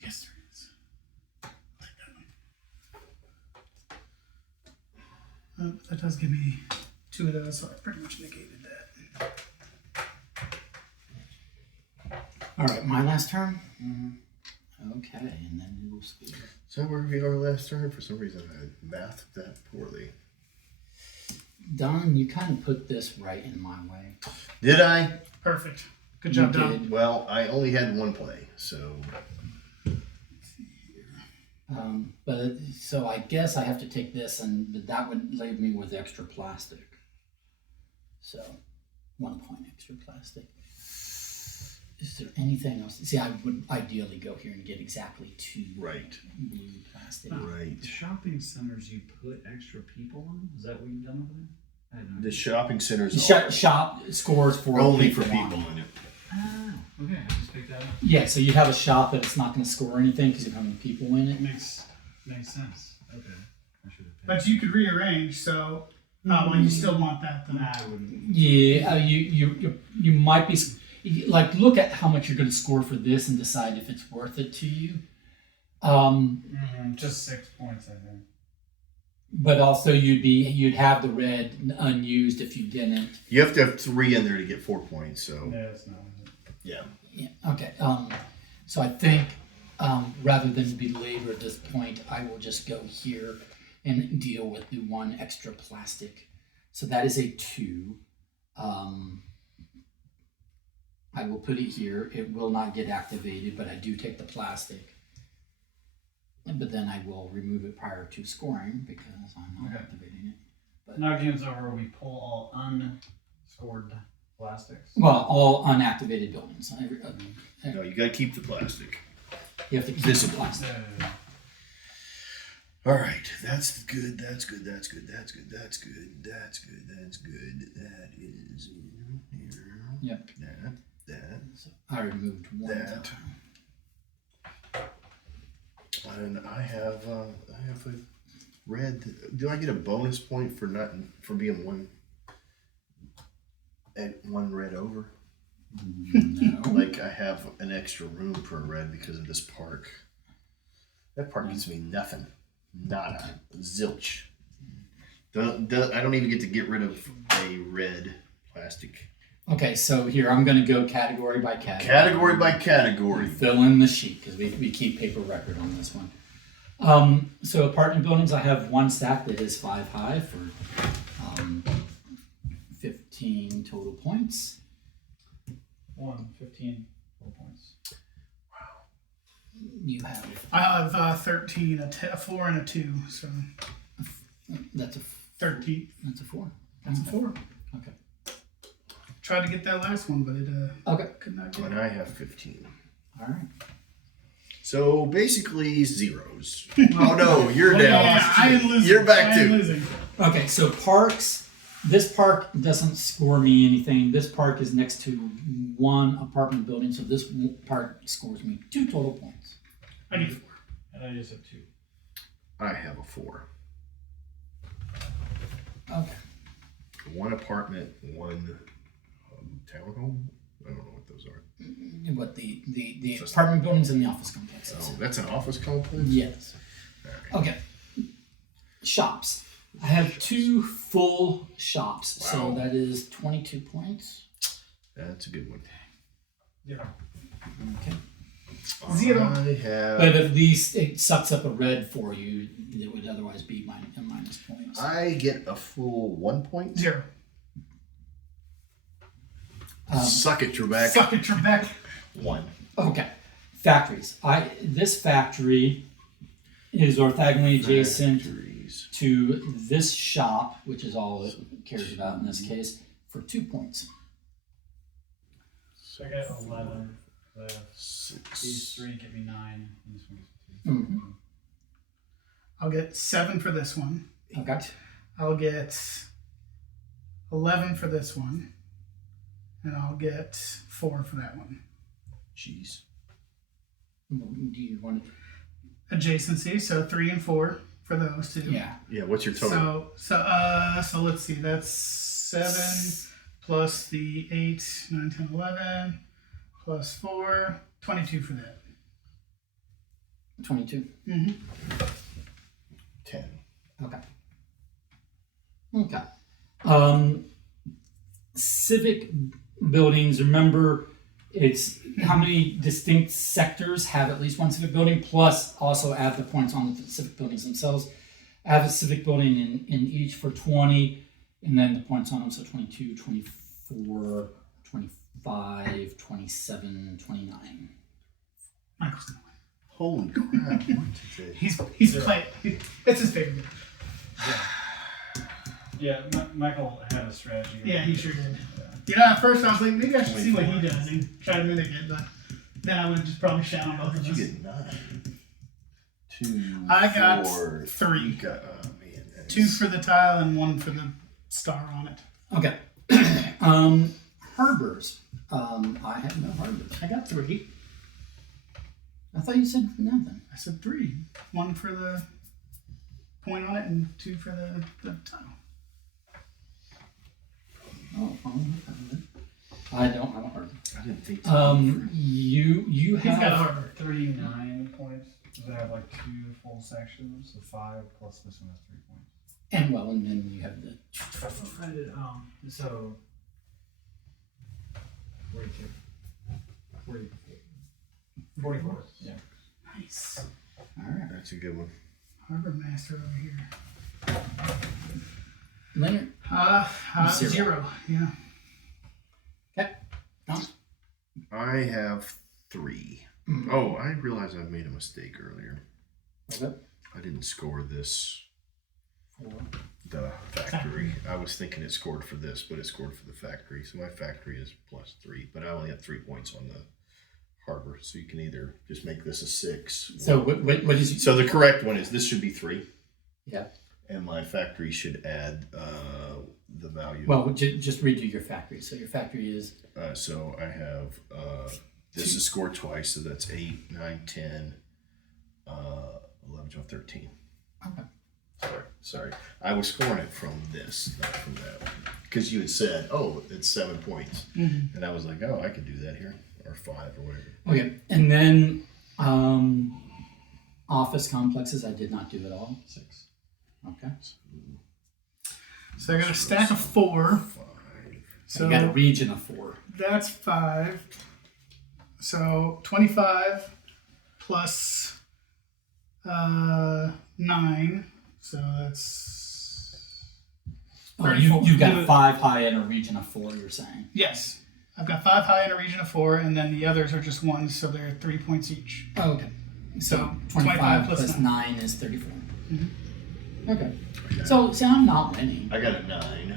Yes, there is. I'll take that one. That does give me 2 of those, so I pretty much negated that. All right, my last turn. Okay, and then we will speak. So where we our last turn? For some reason, I mathed that poorly. Don, you kind of put this right in my way. Did I? Perfect. Good job, You Don. did. Well, I only had one play, so But so I guess I have to take this, and that would leave me with extra plastic. So, 1 point extra plastic. Is there anything else? See, I would ideally go here and get exactly 2 right, blue plastic. right. The shopping centers you put extra people on? Is that what you've done over there? I don't know. The shopping centers Shop scores for only for one. people in it. Oh, okay. I just picked that up. Yeah, so you have a shop, but it's not going to score anything because you don't have any people in it. Makes sense. Okay. I should have But you could rearrange, so well, you still want that then. Nah, I wouldn't. Yeah, you might be like look at how much you're going to score for this and decide if it's worth it to you. Just 6 points, I think. But also you'd have the red unused if you didn't. You have to have 3 in there to get 4 points. So Yeah, that's not it. yeah. Yeah. Okay. So I think rather than belabor this point, I will just go here and deal with the 1 extra plastic. So that is a 2. I will put it here. It will not get activated, but I do take the plastic. But then I will remove it prior to scoring because I'm not activating it. Now game's over. We pull all unscored plastics. Well, all unactivated buildings. No, you got to keep the plastic. You have to keep Visible. the plastic. All right, that's good. That's good. That's good. That's good. That's good. That's good. That's good. That is here. Yep. That. So I removed 1. That. And I have a red. Do I get a bonus point for being one red over? No. Like I have an extra room per red because of this park. That park gives me nothing. Nada. Zilch. I don't even get to get rid of a red plastic. Okay, so here I'm going to go category by category. Category by category. Fill in the sheet because we keep paper record on this one. So apartment buildings, I have 1 stack that is 5 high for 15 total points. 15 total points. You have I have 13, a 4 and a 2, so that's a 13. that's a 4. That's a 4. Okay. Tried to get that last one, but it Okay. could not get And it. I have 15. All right. So basically zeros. Oh no, you're down. Yeah, I am losing. You're back I am too. losing. Okay, so parks. This park doesn't score me anything. This park is next to 1 apartment building, so this park scores me 2 total points. I get 4. And I just have 2. I have a 4. Okay. 1 apartment, 1 townhome. I don't know what those are. What the apartment buildings and the office complexes. Oh, that's an office complex. Yes. Okay. Shops. I have 2 full shops, so Wow. that is 22 points. That's a good one. Yeah. Okay. 0. I have. But at least it sucks up a red for you that would otherwise be minus points. I get a full 1 point. 0. Suck it, Trebek. Suck it, Trebek. 1. Okay. Factories. This factory is orthogonally adjacent Factories. to this shop, which is all it cares about in this case, for 2 points. So I got 11. These 6. 3 get me 9. And this one gets me 2. Mm-hmm. I'll get 7 for this one. Okay. I'll get 11 for this one. And I'll get 4 for that one. Jeez. Do you want to? Adjacency, so 3 and 4 for those two. Yeah. Yeah, what's your total? So let's see. That's 7 plus the 8, 9, 10, 11 plus 4, 22 for that. 22. Mm-hmm. 10. Okay. Civic buildings, remember, it's how many distinct sectors have at least one civic building, plus also add the points on the civic buildings themselves. Add a civic building in each for 20, and then the points on them, so 22, 24, 25, 27, 29. Michael's gonna win. Holy crap. He's playing. It's his favorite. Yeah, Michael had a strategy. Yeah, he sure did. You know, at first I was like, maybe I should see what he does and try to mimic it, but then I would have just probably shout on both What of did us. you get? 9. 2. I got 4, 3. You got, oh, man. that 2 is- for the tile and 1 for the star on it. Okay. Harbors. I have no harbors. I got 3. I thought you said nothing. I said 3. 1 for the point on it and 2 for the tile. Oh, I don't have a harbor. I didn't think so. You He's got a have harbor. 3, 9 points. Does it have like 2 full sections? So 5 plus this one has 3 points. and then you have the I did, so 42. 44. Yeah. Nice. all right. That's a good one. Harbor master over here. Leonard. 0. 0. Yeah. Okay. Tom. I have 3. Oh, I realized I made a mistake earlier. Okay. I didn't score this, 4. the factory. I was thinking it scored for this, but it scored for the factory. So my factory is +3, but I only have 3 points on the harbor. So you can either just make this a 6. So what is you? So the correct one is this should be 3. Yeah. And my factory should add the value. Well, just redo your factory. So your factory is So I have this is scored twice, so that's 8, 9, 10, 11, 12, 13. okay. Sorry. I was scoring it from this, not from that. Because you had said, oh, it's 7 points. Mm-hmm. And I was like, oh, I could do that here. Or 5 or whatever. Okay, and then office complexes I did not do at all. 6. Okay. So I got a stack of 4. 5. So You got a region of 4. that's 5. So 25 plus 9. So that's Oh, 34. you got 5 high and a region of 4. You're saying. Yes. I've got 5 high and a region of 4, and then the others are just 1, so they're 3 points each. Oh, okay. So 25 plus 9 is 34. Mm-hmm. Okay. So see, I'm not winning. I got a 9. Okay,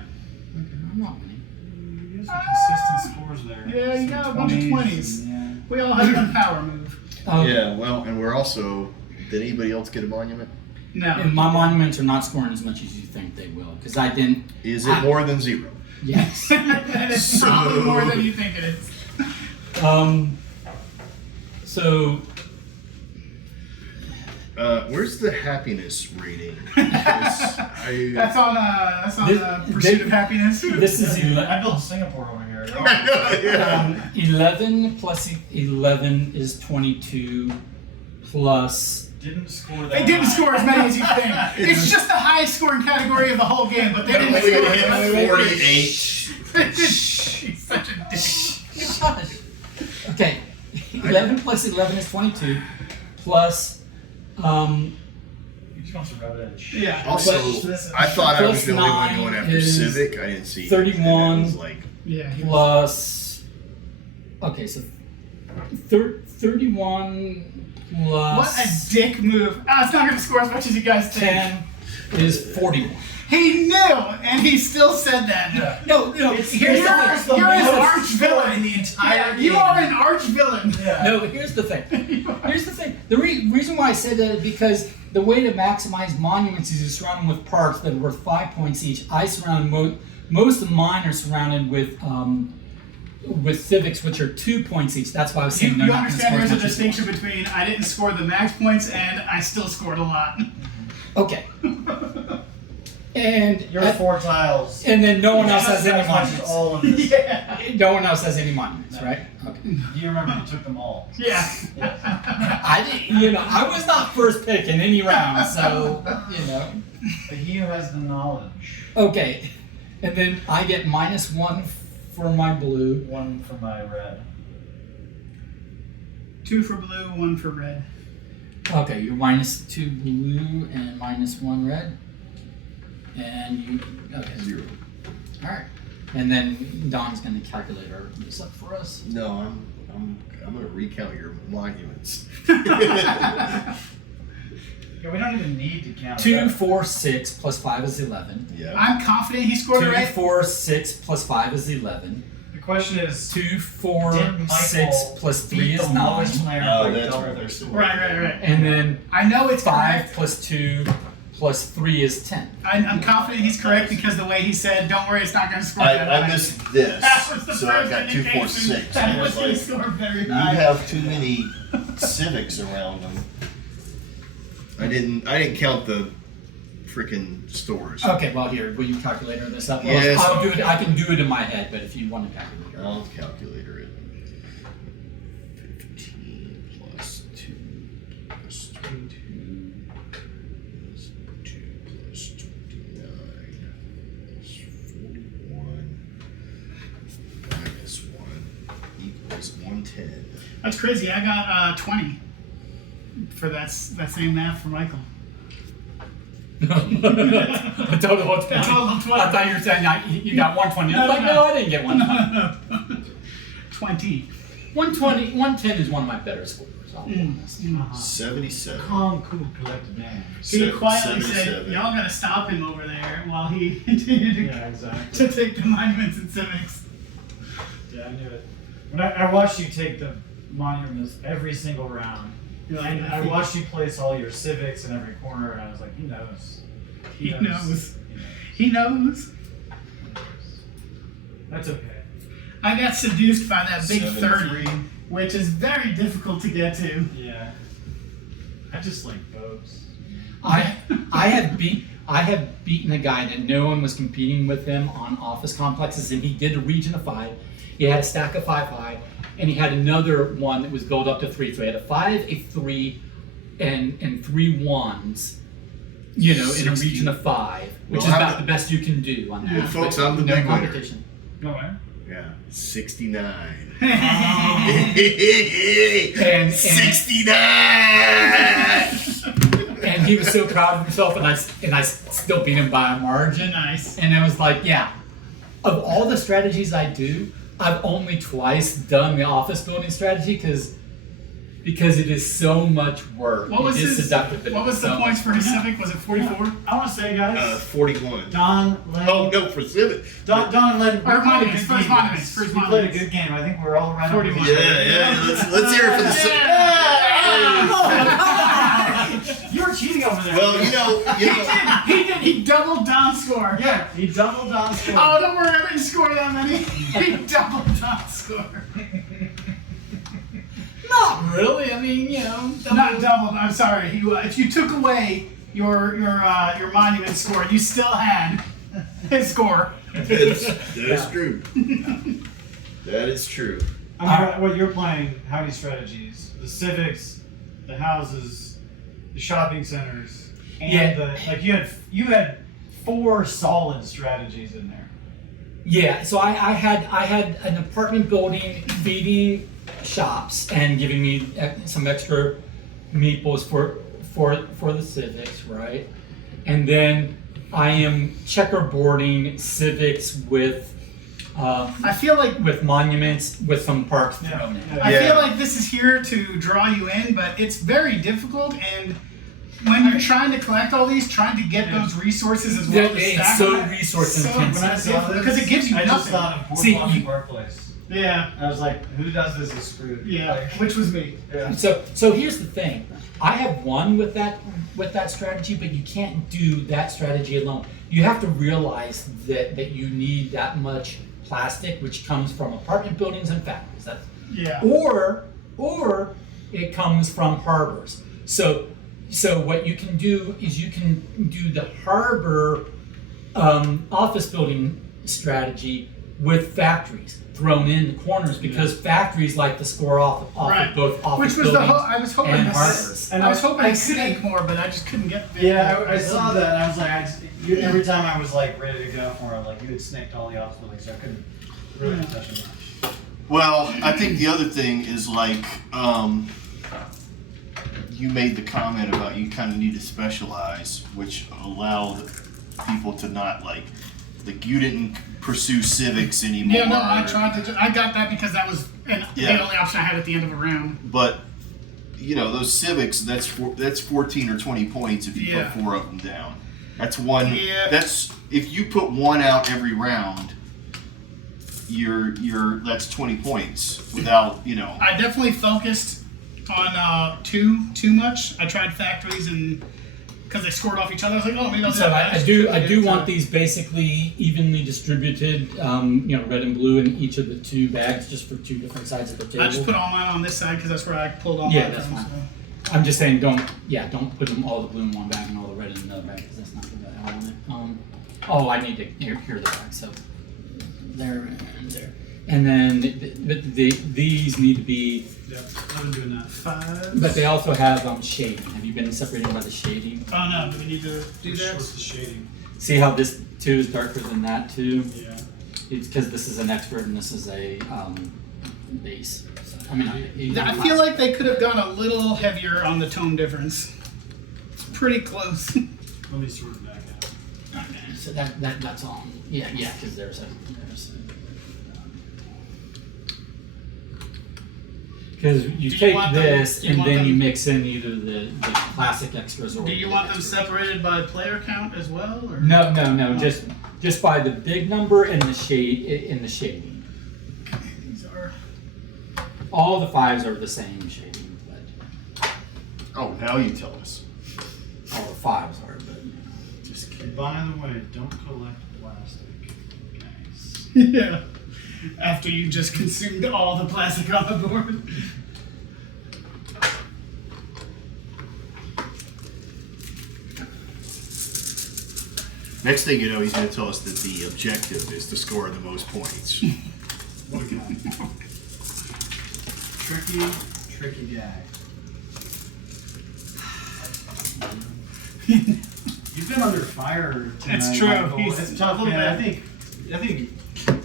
I'm not winning. Some consistent scores there. Yeah, you Some got a bunch of 20s. Yeah. We all had one power move. Yeah, well, and we're also, did anybody else get a monument? No. And my monuments are not scoring as much as you think they will, because I didn't. Is it more than 0? Yes. And it's probably more than you think it is. So Where's the happiness rating? Because That's on Pursuit of Happiness. this is I built Singapore over here. yeah. 11 plus 11 is 22 plus. Didn't score that. They didn't high. score as many as you think. It's just the highest scoring category of the whole game, but they didn't Only gonna score. hit 48. He's such a dick. Okay. 11 plus 11 is 22, plus You just want to rub it in. Yeah. Also, I thought I was plus the only one 9 going after is Civic. I didn't see 31. And it was like, Yeah. he was- plus. Okay, so 31 plus. What a dick move. It's not going to score as much as you guys think. 10 is 41. He knew, and he still said that. No, Here's here's the the thing. you're an No, arch villain. in the entire You game. are an arch villain. No, here's the thing. Here's the thing. The reason why I said that is because the way to maximize monuments is you surround them with parks that are worth 5 points each. I surround most of mine are surrounded with civics, which are 2 points each. That's why I was saying they're You not going to score understand as there's a much as distinction between I didn't score the max points and I still scored a lot. Okay. And You're 4 tiles. and then no one else has any As much as monuments. all of this. Yeah. No one else has any monuments, right? Okay. You remember you took them all. Yeah. I didn't. I was not first pick in any round, so But he who has the knowledge. Okay, and then I get -1 for my blue. 1 for my red. 2 for blue, 1 for red. Okay, you're -2 blue and -1 red, and you okay 0. All right, and then Don's going to calculate this up for us. No, I'm gonna recount your monuments. Yeah, we don't even need to count. 2, 4, 6 plus 5 is 11. Yeah. I'm confident he scored it 2, right. 4, 6 plus 5 is 11. The question is, 2, 4, did 6 Michael plus 3 beat is the 9. lowest player Oh, by that's double right. their score? Right. And then I know it's 5 correct. plus 2 plus 3 is 10. I'm confident he's correct because the way he said, "Don't worry, it's not going to score that I high." missed this, That was the so I first got 2, 4, indication 6. that I it was was going to like, score very you high. have too many civics around them. I didn't count the freaking stores. Okay, well here, will you calculator this up? Well, Yes. I'll do it. I can do it in my head, but if you want to calculate it. I'll calculator it. 15 plus 2 plus 22 plus 2 plus 29 plus 41 minus 1 equals 110. That's crazy. I got 20 for that same math for Michael. A total of 20. A total of 20. I thought you were saying you got 120. I was like, no, I didn't get 120. 20. 120, 110 is one of my better scores. I'll be honest. 77. Calm, cool, collected man. He quietly said, 77. "Y'all gotta stop him over there," while he continued Yeah, exactly. to take the monuments and civics. Yeah, I knew it. When I watched you take the monuments every single round, You're like, and I watched you place all your civics in every corner, and I was like, he knows. He knows. He He knows. That's okay. I got seduced by that big 73. 30, which is very difficult to get to. Yeah. I just like boats. I have beaten a guy that no one was competing with him on office complexes, and he did a region of 5. He had a stack of 5 high, and he had another one that was built up to 3. So he had a 5, a 3, and 3 1s. In a 60. region of 5, which Well, is I'm about the- the best you can do on that. Yeah, folks, but I'm the no big winner. competition. No way. Yeah, 69. And 69. and he was so proud of himself, and I still beat him by a margin. Nice. And I was like, yeah, of all the strategies I do, I've only twice done the office building strategy because it is so much work. What was it is his? seductive, but What it is was the so points much for his civic? Was it 44? I want to say, guys, 41. Don, Len, Oh no, for Civic. Don, and Len, we Or played a monuments, good first game. monuments, guys. first We played a monuments. good game. I think we're all right. 41. Yeah. Let's hear it for the Civic. You were cheating over there. Well, you know. He did. He doubled Don's score. Yeah, he doubled Don's score. Oh, don't worry, I didn't score that many. He doubled Don's score. Not really. I mean, Not doubled. I'm sorry. If you took away your monument score, you still had his score. That is true. That is true. I mean, what you're playing, how many strategies? The civics, the houses, the shopping centers, and Yeah. you had 4 solid strategies in there. Yeah, so I had an apartment building feeding shops and giving me some extra meeples for the civics, right? And then I am checkerboarding civics with I feel like with monuments with some parks thrown in. I feel like this is here to draw you in, but it's very difficult. And when you're trying to collect all these, trying to get those resources as well, It's so resource intensive. Because it gives you I just nothing. thought of See, Boardwalk you- and Park Place. Yeah, I was like, who does this is screwed. yeah, Like, which was me. yeah. So here's the thing. I have won with that strategy, but you can't do that strategy alone. You have to realize that you need that much plastic, which comes from apartment buildings and factories. That's Yeah. or it comes from harbors. So what you can do is you can do the harbor office building strategy with factories thrown in the corners because factories like to score off Right. of both office Which was buildings I was hoping and to harbors. I was hoping to snake more, but I just couldn't get. Yeah, I saw that, and I was like, every time I was like ready to go for it, like you had snaked all the office buildings, so I couldn't really touch them much. Well, I think the other thing is like, you made the comment about you kind of need to specialize, which allowed people to not like you didn't pursue civics anymore. Yeah, no, I tried to. I got that because that was the Yeah. only option I had at the end of a round. But you know those civics, that's 14 or 20 points if you Yeah. put 4 of them down. That's one. Yeah. That's if you put 1 out every round. That's 20 points without I definitely focused on too much. I tried factories and because they scored off each other, I was like, oh, maybe I'll do So that. I do want these basically evenly distributed, red and blue in each of the 2 bags, just for 2 different sides of the table. I just put all mine on this side because that's where I pulled all Yeah, mine that's from. fine. So. I'm just saying, don't put them all the blue in one bag and all the red in another bag because that's not the way I want it. I need to here the bag. So there and there, and then these need to be. Yep, I've been doing that. 5. But they also have shading. Have you been separated by the shading? Oh no, do we need to do that? What's the shading? See how this 2 is darker than that 2? Yeah. It's because this is an expert and this is a base. So, I feel like they could have gone a little heavier on the tone difference. It's pretty close. Let me sort it back out. Okay, so that's all. Yeah, because there's a. Because you Do you take want them- this do you and want then you them- mix in either the classic extras or. Do you the want them extras. separated by player count as well? Or? No, Oh. just by the big number and the shading. Okay, these are. All the 5s are the same shading, but Oh, now you tell us. all the 5s are. But Just kidding. By the way, don't collect plastic, guys. Yeah. After you just consumed all the plastic on the board. Next thing you know, he's going to tell us that the objective is to score the most points. What a guy. Tricky guy. You've been under fire tonight. That's true. Michael. He's It's tough, a little man. bit. I think.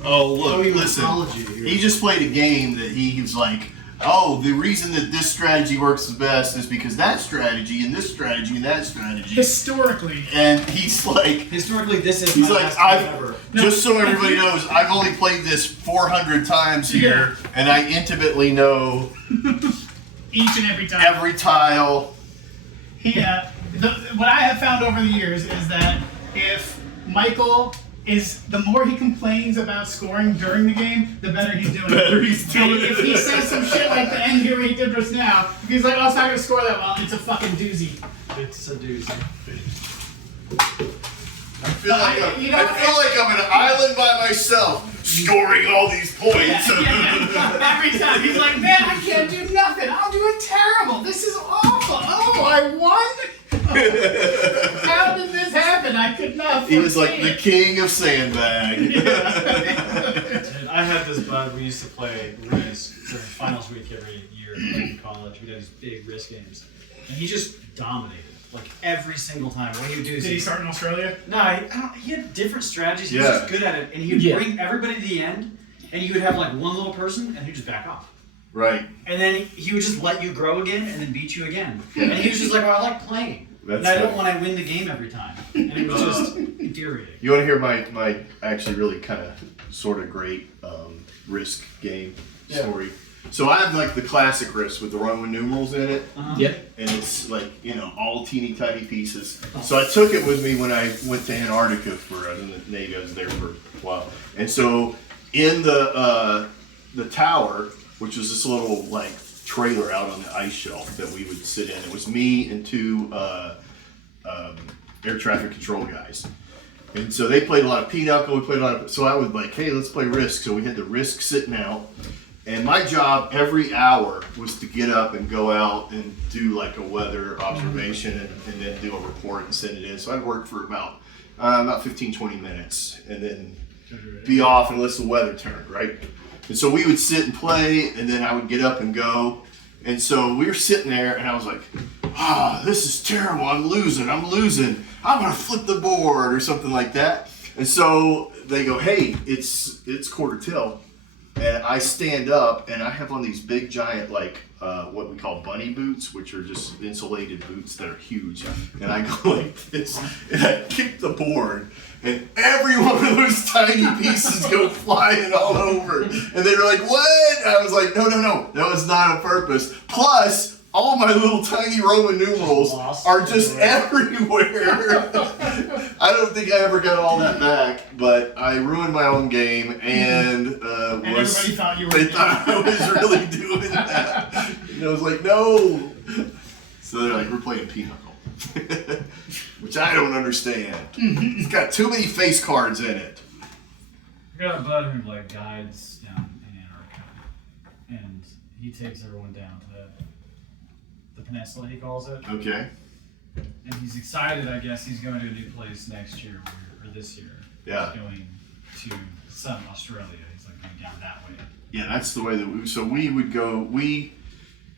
Oh, look, Oh, you listen. apology here. He just played a game that he was like, oh, the reason that this strategy works the best is because that strategy and this strategy and that strategy. Historically. And he's like, Historically, this is he's my like, best game ever. just so everybody knows, I've only played this 400 times here, and I intimately know Each and every time. every tile. What I have found over the years is that if Michael the more he complains about scoring during the game, the better he's doing. Better he's doing And if he says some shit like the end here he did just now, if he's like, oh, it's not gonna score that well, it's a fucking doozy. It's a doozy. I feel like You know, I feel like I'm an island by myself, scoring all these points. Every time he's like, man, I can't do nothing. I'm doing terrible. This is awful. Oh, I won. How did this happen? I could not. He was like foresee the it. king of sandbag. Dude, I had this bud. We used to play Risk for finals week every year in college. We did these big Risk games, and he just dominated. like every single time. What he would do is Did he start in Australia? No, I don't, he had different strategies. He was Yeah. just good at it, and he would bring everybody to the end, and you would have like one little person, and he'd just back off. Right. And then he would just let you grow again, and then beat you again. And he was just like, "Well, I like playing, and I don't want to win the game every time." And it was just infuriating. You want to hear my actually really kind of sort of great Risk game story? So I have like the classic Risk with the Roman numerals in it. Yep. And it's like, all teeny tiny pieces. So I took it with me when I went to Antarctica I was in the Navy, I was there for a while. And so in the tower, which was this little like trailer out on the ice shelf that we would sit in, it was me and two air traffic control guys. And so they played a lot of pinochle, we played a lot of, so I would like, hey, let's play Risk. So we had the Risk sitting out. And my job every hour was to get up and go out and do like a weather observation and then do a report and send it in. So I'd work for about 15, 20 minutes and then be off unless the weather turned, right? And so we would sit and play and then I would get up and go. And so we were sitting there and I was like, this is terrible. I'm losing. I'm going to flip the board or something like that. And so they go, hey, it's quarter till. And I stand up and I have on these big giant like what we call bunny boots, which are just insulated boots that are huge. And I go like this and I kick the board and every one of those tiny pieces go flying all over. And they were like, what? And I was like, no, that was not on purpose. Plus, all my little tiny Roman numerals are just everywhere. I don't think I ever got all that back, but I ruined my own game and everybody thought you were. They thought I was really doing that. And I was like, no. So they're like, we're playing pinochle, which I don't understand. It's got too many face cards in it. I got a bud who like guides down in Antarctica, and he takes everyone down to the peninsula, he calls it. Okay. And he's excited, I guess. He's going to a new place next year, or this year. Yeah. He's going to some Australia. He's like going down that way. Yeah, that's the way that we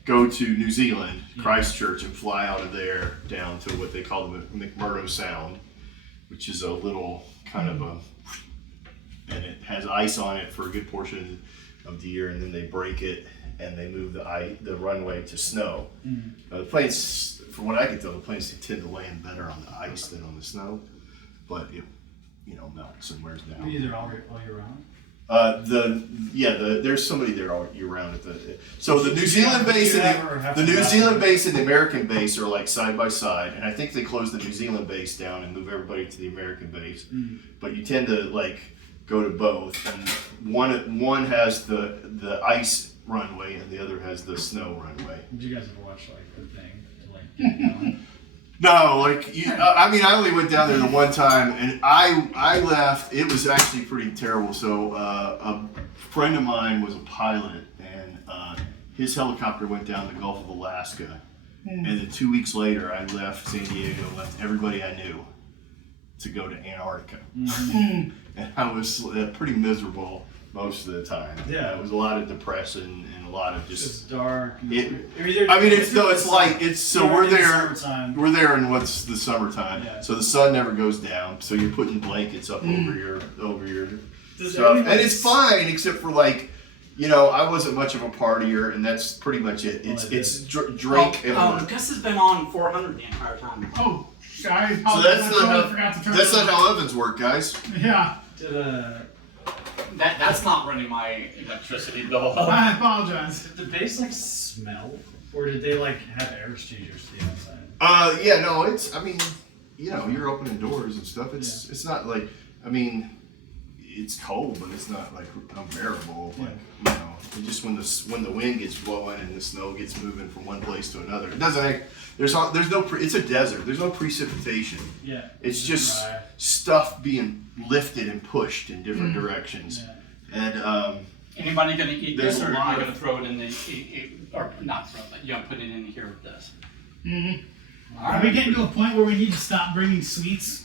go to New Zealand, Christchurch, and fly out of there down to what they call the McMurdo Sound, which is a little kind of and it has ice on it for a good portion of the year, and then they break it and they move the runway to snow. The planes, from what I can tell, the planes tend to land better on the ice than on the snow, but it melts and wears down. Either all year round. There's somebody there all year round at the. So the New Zealand base and the New Zealand base and the American base are like side by side, and I think they close the New Zealand base down and move everybody to the American base. But you tend to like go to both, and one has the ice runway and the other has the snow runway. Did you guys ever watch like the thing to like get going? No, like I only went down there the one time, and I left. It was actually pretty terrible. So a friend of mine was a pilot, and his helicopter went down the Gulf of Alaska, and then 2 weeks later, I left San Diego, left everybody I knew to go to Antarctica, and I was pretty miserable most of the time. Yeah, it was a lot of depression and a lot of just. It's dark. It's light. We're there. Summertime. We're there in what's the summertime, so the sun never goes down. So you're putting blankets up over your stuff, and it's fine except for like, I wasn't much of a partier, and that's pretty much it. It's drink. Gus has been on 400 the entire time. Oh, I so that's not how ovens work, guys. Yeah. That's not running my electricity bill. I apologize. Did the base like smell, or did they like have air exchangers to the outside? It's. I mean, you're opening doors and stuff. It's not like. I mean, it's cold, but it's not like unbearable. Like just when the wind gets blowing and the snow gets moving from one place to another, it doesn't. There's no. It's a desert. There's no precipitation. Yeah. It's just stuff being lifted and pushed in different directions. Yeah. And anybody gonna eat this, or are you gonna throw it in or not throw it, but you gonna put it in here with this? Are we getting to a point where we need to stop bringing sweets?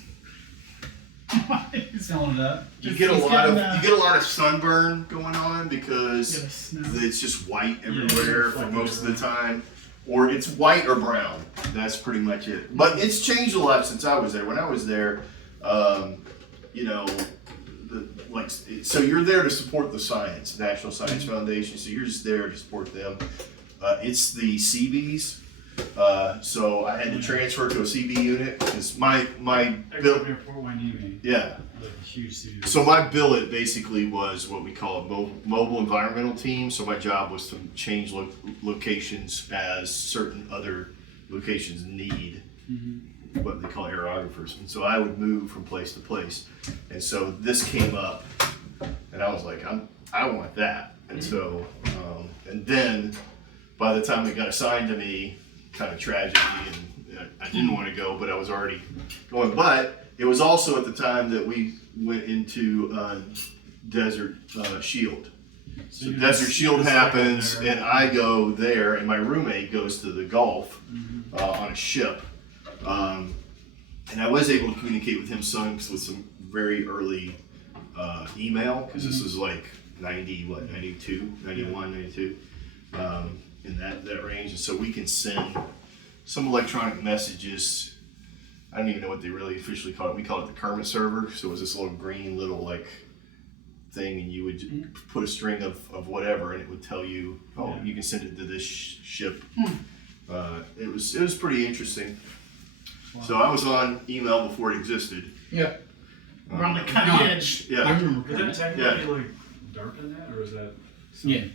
Selling it up. You get a lot of sunburn going on because it's just white everywhere for most of the time. or it's white or brown. That's pretty much it. But it's changed a lot since I was there. When I was there, you know, so you're there to support the science, National Science Foundation. So you're just there to support them. It's the CBs. So I had to transfer to a CB unit because my bill. Yeah. So my billet basically was what we call a mobile environmental team. So my job was to change locations as certain other locations need what they call aerographers. And so I would move from place to place. And so this came up, and I was like, I want that. And so, and then by the time it got assigned to me, kind of tragedy, and I didn't want to go, but I was already going. But it was also at the time that we went into Desert Shield. So Desert Shield happens, and I go there, and my roommate goes to the Gulf on a ship. And I was able to communicate with him with some very early email, because this was like 92, 91, 92, in that range. And so we can send some electronic messages. I don't even know what they really officially call it. We call it the Kermit server. So it was this little green little like thing, and you would put a string of whatever, and it would tell you, oh, you can send it to this ship. It was pretty interesting. Wow. So I was on email before it existed. Yeah. We're on the cutting edge. Yeah. I remember. Is that technically like dark in that, or is that? Yeah.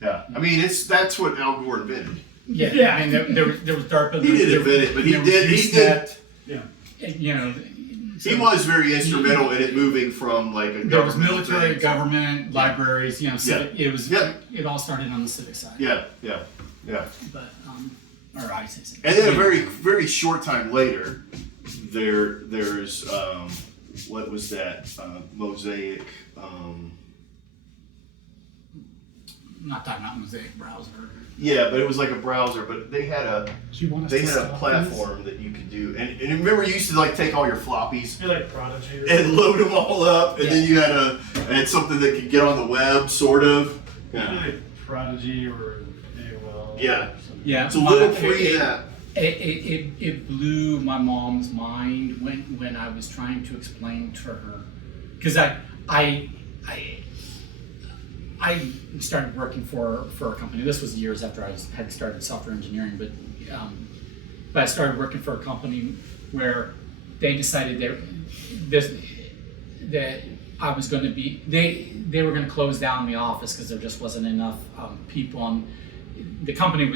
Yeah. I mean, that's what Al Gore invented. Yeah. I mean, there was DARPA. He didn't invent it, but he did. Yeah. You know. So he was very instrumental in it moving from like a there was government military, thing. government, libraries. You know, civic, Yeah. it was. Yeah. It all started on the civic side. Yeah. But or I say civic. And then a very, very short time later, there's what was that Mosaic? I'm not talking about Mosaic browser. Yeah, but it was like a browser. But they had a platform that you could do. And remember, you used to like take all your floppies You're like Prodigy. and load them all up, and then you had something that could get on the web, sort of. Yeah. Like Prodigy or AOL. Yeah. Yeah. It's a little free. It blew my mom's mind when I was trying to explain to her, because I started working for a company. This was years after I had started software engineering, but I started working for a company where they decided that I was going to be they were going to close down the office because there just wasn't enough people on. The company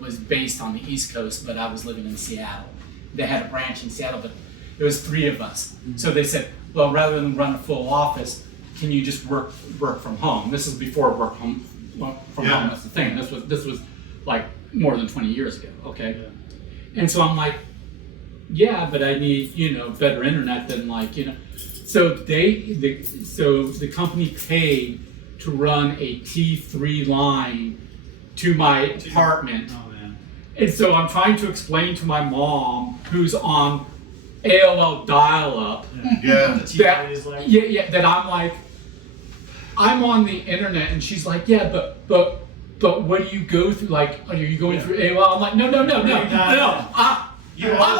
was based on the East Coast, but I was living in Seattle. They had a branch in Seattle, but there was 3 of us. So they said, well, rather than run a full office, can you just work from home? This is before work from home. That's the thing. This was like more than 20 years ago. Okay, and so I'm like, yeah, but I need better internet than So the company paid to run a T3 line to my apartment. Oh man. And so I'm trying to explain to my mom, who's on AOL dial-up, that I'm like, I'm on the internet, and she's like, yeah, but what do you go through? Like, are you going through AOL? I'm like, no. I'm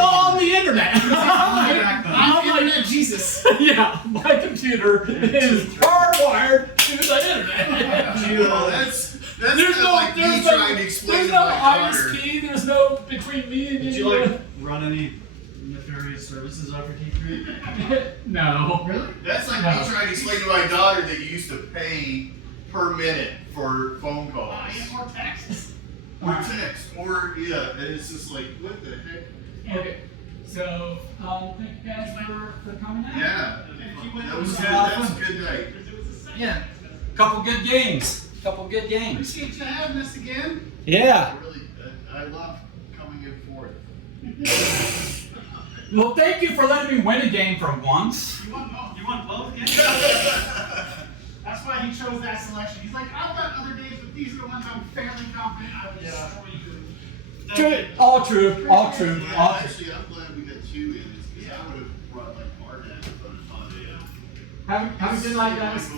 on the internet. I'm like, Jesus. Yeah, my computer is hardwired to the internet. There's trying to explain to my daughter. ISP, there's no between me and you. Did you run any nefarious services off your T3? No. Really? That's like me trying to explain to my daughter that you used to pay per minute for phone calls. Or taxes. Or text. And it's just like, what the heck? Okay. So, thank you guys for coming out. Yeah. That was good. Yeah. That was a good night. Yeah. Couple good games. Appreciate you having us again. Yeah. I love coming in for it. Well, thank you for letting me win a game for once. You want both games? That's why he chose that selection. He's like, I've got other games, but these are the ones I'm fairly confident I will destroy you. True. All true. Actually, I'm glad we had 2 in it because I would have brought like Martin and fun. Have a good night, guys.